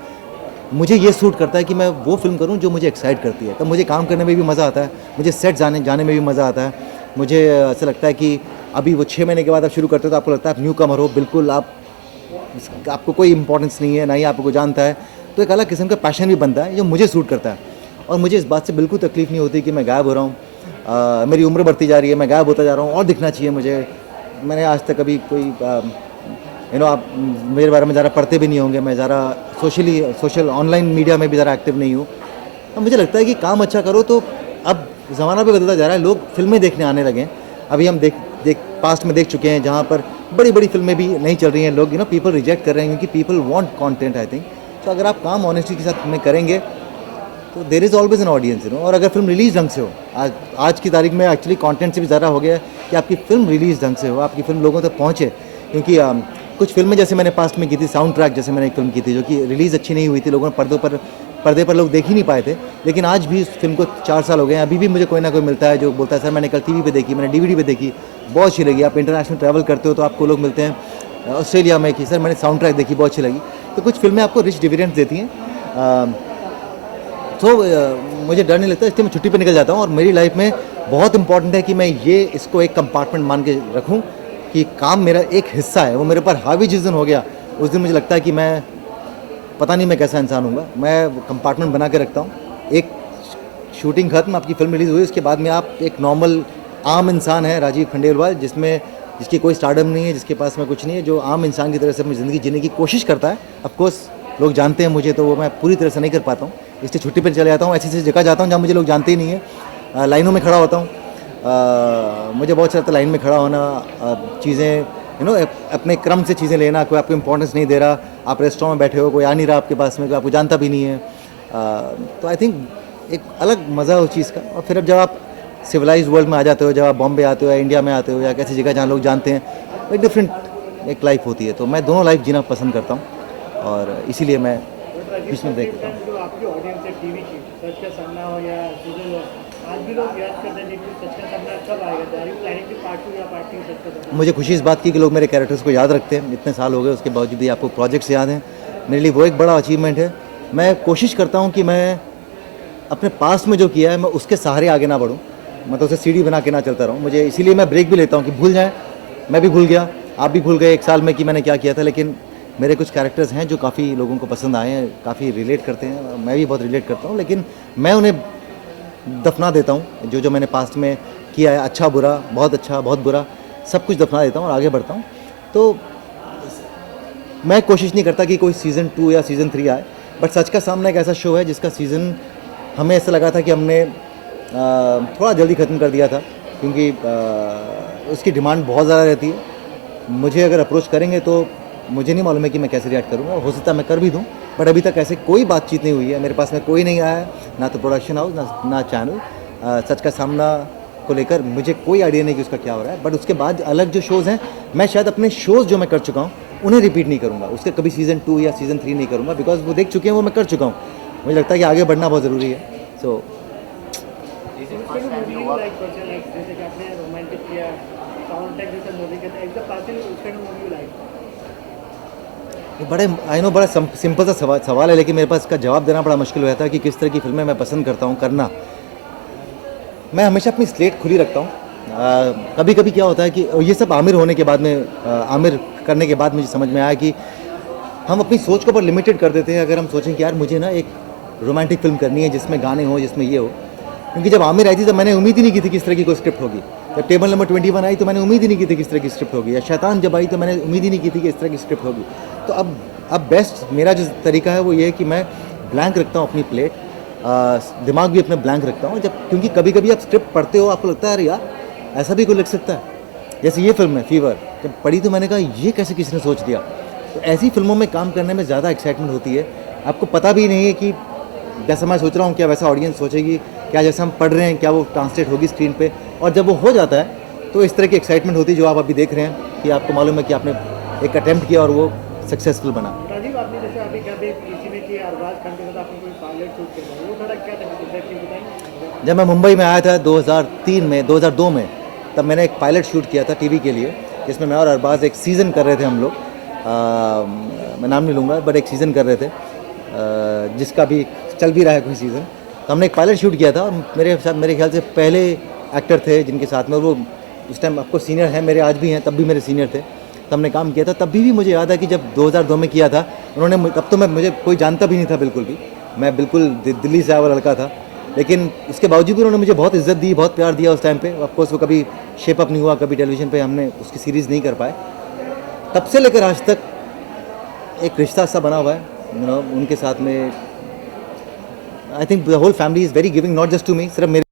मुझे ये सूट करता है कि मैं वो फिल्म करूँ जो मुझे एक्साइट करती है। तब मुझे काम करने में भी मज़ा आता है, मुझे सेट जाने में भी मज़ा आता है। मुझे ऐसा लगता है कि अभी वो 6 महीने के बाद आप शुरू करते हो तो आपको लगता है आप न्यू कमर हो, बिल्कुल आपको कोई इंपॉर्टेंस नहीं है, ना ही आपको जानता है। तो एक अलग किस्म का पैशन भी बनता है जो मुझे सूट करता है। और मुझे इस बात से बिल्कुल तकलीफ़ नहीं होती कि मैं गायब हो रहा हूँ, मेरी उम्र बढ़ती जा रही है, मैं गायब होता जा रहा हूँ, और दिखना चाहिए मुझे। मैंने आज तक कभी कोई आप मेरे बारे में ज़रा पढ़ते भी नहीं होंगे, मैं ज़रा सोशल ऑनलाइन मीडिया में भी ज़रा एक्टिव नहीं हूँ। अब मुझे लगता है कि काम अच्छा करो तो अब ज़माना भी बदलता जा रहा है, लोग फिल्में देखने आने लगे हैं। अभी हम पास्ट में देख चुके हैं जहाँ पर बड़ी बड़ी फिल्में भी नहीं चल रही हैं, लोग पीपल रिजेक्ट कर रहे हैं क्योंकि people want content I think. तो अगर आप काम ऑनेस्टी के साथ फिल्में करेंगे तो there is always an audience और अगर फिल्म रिलीज ढंग से हो, आज की तारीख में एक्चुअली कंटेंट से भी ज़्यादा हो गया है कि आपकी फिल्म रिलीज ढंग से हो, आपकी फिल्म लोगों तक पहुँचे। क्योंकि कुछ फिल्में जैसे मैंने पास्ट में की थी, साउंड ट्रैक जैसे मैंने एक फिल्म की थी जो कि रिलीज़ अच्छी नहीं हुई थी, लोगों ने पर्दे पर लोग देख ही नहीं पाए थे। लेकिन आज भी उस फिल्म को 4 साल हो गए हैं, अभी भी मुझे कोई ना कोई मिलता है जो बोलता है सर मैंने कल टीवी पे देखी, मैंने DVD पे देखी, बहुत अच्छी लगी। आप इंटरनेशनल ट्रैवल करते हो तो आपको लोग मिलते हैं ऑस्ट्रेलिया में कि सर मैंने साउंड ट्रैक देखी, बहुत अच्छी लगी। तो कुछ फिल्में आपको रिच डिविडेंड्स देती हैं। तो मुझे डर नहीं लगता, इसलिए मैं छुट्टी पर निकल जाता हूँ। और मेरी लाइफ में बहुत इंपॉर्टेंट है कि मैं इसको एक कंपार्टमेंट मान के रखूँ कि काम मेरा एक हिस्सा है, वो मेरे पर हावी जिस दिन हो गया उस दिन मुझे लगता है कि मैं पता नहीं मैं कैसा इंसान हूँगा। मैं कंपार्टमेंट बना के रखता हूँ। एक शूटिंग खत्म, आपकी फिल्म रिलीज़ हुई, उसके बाद में आप एक नॉर्मल आम इंसान है राजीव खंडेलवाल, जिसकी कोई स्टारडम नहीं है, जिसके पास में कुछ नहीं है, जो आम इंसान की तरह से अपनी ज़िंदगी जीने की कोशिश करता है। ऑफकोर्स लोग जानते हैं मुझे, तो वो मैं पूरी तरह से नहीं कर पाता हूँ, इसलिए छुट्टी पर चले जाता हूँ। ऐसी जगह जाता हूँ जहाँ मुझे लोग जानते ही नहीं है, लाइनों में खड़ा होता हूँ। मुझे बहुत अच्छा लगता है लाइन में खड़ा होना, चीज़ें अपने क्रम से चीज़ें लेना, कोई आपको इंपॉर्टेंस नहीं दे रहा, आप रेस्टोरेंट में बैठे हो, कोई आ नहीं रहा आपके पास में, कोई आपको जानता भी नहीं है। तो आई थिंक एक अलग मज़ा है उस चीज़ का। और फिर अब जब आप सिविलाइज वर्ल्ड में आ जाते हो, जब आप बॉम्बे आते हो या इंडिया में आते हो या कैसी जगह जहाँ लोग जानते हैं, एक डिफरेंट एक लाइफ होती है। तो मैं दोनों लाइफ जीना पसंद करता हूँ और इसीलिए मैं बीच में देखता हूँ। जो आपकी ऑडियंस है टीवी की, सच का सामना हो या सीरियल हो, आज भी लोग याद करते हैं कि सच का सामना कब आएगा, प्लानिंग की पार्ट 2 या पार्ट 3 सच का सामना। मुझे खुशी इस बात की कि लोग मेरे कैरेक्टर्स को याद रखते हैं। इतने साल हो गए उसके बावजूद भी आपको प्रोजेक्ट्स याद हैं, मेरे लिए वो एक बड़ा अचीवमेंट है। मैं कोशिश करता हूँ कि मैं अपने पास में जो किया है मैं उसके सहारे आगे ना बढ़ूँ, मतलब उसे सीढ़ी बना के ना चलता रहूँ। मुझे इसीलिए मैं ब्रेक भी लेता हूँ कि भूल जाएँ, मैं भी भूल गया, आप भी भूल गए 1 साल में कि मैंने क्या किया था। लेकिन मेरे कुछ कैरेक्टर्स हैं जो काफ़ी लोगों को पसंद आए हैं, काफ़ी रिलेट करते हैं, मैं भी बहुत रिलेट करता हूँ। लेकिन मैं उन्हें दफना देता हूँ, जो मैंने पास्ट में किया है, अच्छा बुरा, बहुत अच्छा बहुत बुरा, सब कुछ दफना देता हूँ और आगे बढ़ता हूँ। तो मैं कोशिश नहीं करता कि कोई सीज़न 2 या सीज़न 3 आए, बट सच का सामना एक ऐसा शो है जिसका सीज़न हमें ऐसा लगा था कि हमने थोड़ा जल्दी ख़त्म कर दिया था, क्योंकि उसकी डिमांड बहुत ज़्यादा रहती है। मुझे अगर अप्रोच करेंगे तो मुझे नहीं मालूम है कि मैं कैसे रिएक्ट करूँगा, हो सकता है मैं कर भी दूँ, बट अभी तक ऐसे कोई बातचीत नहीं हुई है, मेरे पास में कोई नहीं आया, ना तो प्रोडक्शन हाउस ना चैनल। सच का सामना को लेकर मुझे कोई आइडिया नहीं कि उसका क्या हो रहा है, बट उसके बाद अलग जो शोज़ हैं मैं शायद अपने शोज़ जो मैं कर चुका हूँ उन्हें रिपीट नहीं करूँगा, उसके कभी सीज़न 2 या सीज़न 3 नहीं करूँगा, बिकॉज वो देख चुके हैं, वो मैं कर चुका हूँ। मुझे लगता है कि आगे बढ़ना बहुत ज़रूरी है। सो बड़े आई नो बड़ा सिंपल सा सवाल है, लेकिन मेरे पास इसका जवाब देना बड़ा मुश्किल हो जाता है कि किस तरह की फिल्में मैं पसंद करता हूँ करना। मैं हमेशा अपनी स्लेट खुली रखता हूँ। कभी कभी क्या होता है कि ये सब आमिर होने के बाद में आमिर करने के बाद मुझे समझ में आया कि हम अपनी सोच को पर लिमिटेड कर देते हैं। अगर हम सोचें कि यार मुझे ना एक रोमांटिक फिल्म करनी है जिसमें गाने हो, जिसमें ये हो, क्योंकि जब आमिर आई थी तब मैंने उम्मीद ही नहीं की थी कि इस तरह की कोई स्क्रिप्ट होगी। जब टेबल नंबर 21 आई तो मैंने उम्मीद ही नहीं की थी कि इस तरह की स्क्रिप्ट होगी। या शैतान जब आई तो मैंने उम्मीद ही नहीं की थी कि इस तरह की स्क्रिप्ट होगी। तो अब बेस्ट मेरा जो तरीका है वो ये है कि मैं ब्लैंक रखता हूँ अपनी प्लेट, दिमाग भी अपना ब्लैंक रखता हूँ। जब क्योंकि कभी कभी आप स्क्रिप्ट पढ़ते हो आपको लगता है अरे यार ऐसा भी कोई लिख सकता है। जैसे ये फिल्म है फीवर, जब पढ़ी तो मैंने कहा ये कैसे किसी ने सोच दिया। तो ऐसी फिल्मों में काम करने में ज़्यादा एक्साइटमेंट होती है। आपको पता भी नहीं है कि जैसा मैं सोच रहा हूँ क्या वैसा ऑडियंस सोचेगी, क्या जैसा हम पढ़ रहे हैं क्या वो ट्रांसलेट होगी स्क्रीन पे। और जब वो हो जाता है तो इस तरह की एक्साइटमेंट होती है जो आप अभी देख रहे हैं कि आपको मालूम है कि आपने एक अटेम्प्ट किया और वो सक्सेसफुल बना। राजीव, आपने जैसे अभी क्या किसी ने कि अरबाज खान के साथ आपने कोई पायलट शूट किया, वो थोड़ा क्या था बताएंगे? जब मैं मुंबई में आया था 2002 में, तब मैंने एक पायलट शूट किया था टीवी के लिए, जिसमें मैं और अरबाज एक सीज़न कर रहे थे हम लोग। मैं नाम नहीं लूँगा, बट एक सीज़न कर रहे थे जिसका भी चल भी रहा है कोई सीज़न। तो हमने एक पायलट शूट किया था। मेरे ख्याल से पहले एक्टर थे जिनके साथ में, वो उस टाइम आपको सीनियर हैं, मेरे आज भी हैं, तब भी मेरे सीनियर थे। तब हमने काम किया था। तब भी मुझे याद है कि जब 2002 में किया था उन्होंने, तब तो मुझे कोई जानता भी नहीं था बिल्कुल भी, मैं बिल्कुल दिल्ली से आया हुआ लड़का था। लेकिन इसके बावजूद भी उन्होंने मुझे बहुत इज्जत दी, बहुत प्यार दिया उस टाइम पे। ऑफकोर्स वो कभी शेप अप नहीं हुआ, कभी टेलीविज़न पे हमने उसकी सीरीज़ नहीं कर पाए। तब से लेकर आज तक एक रिश्ता सा बना हुआ है उनके साथ में। I think the whole family is very giving, not just to me, सिर्फ मेरे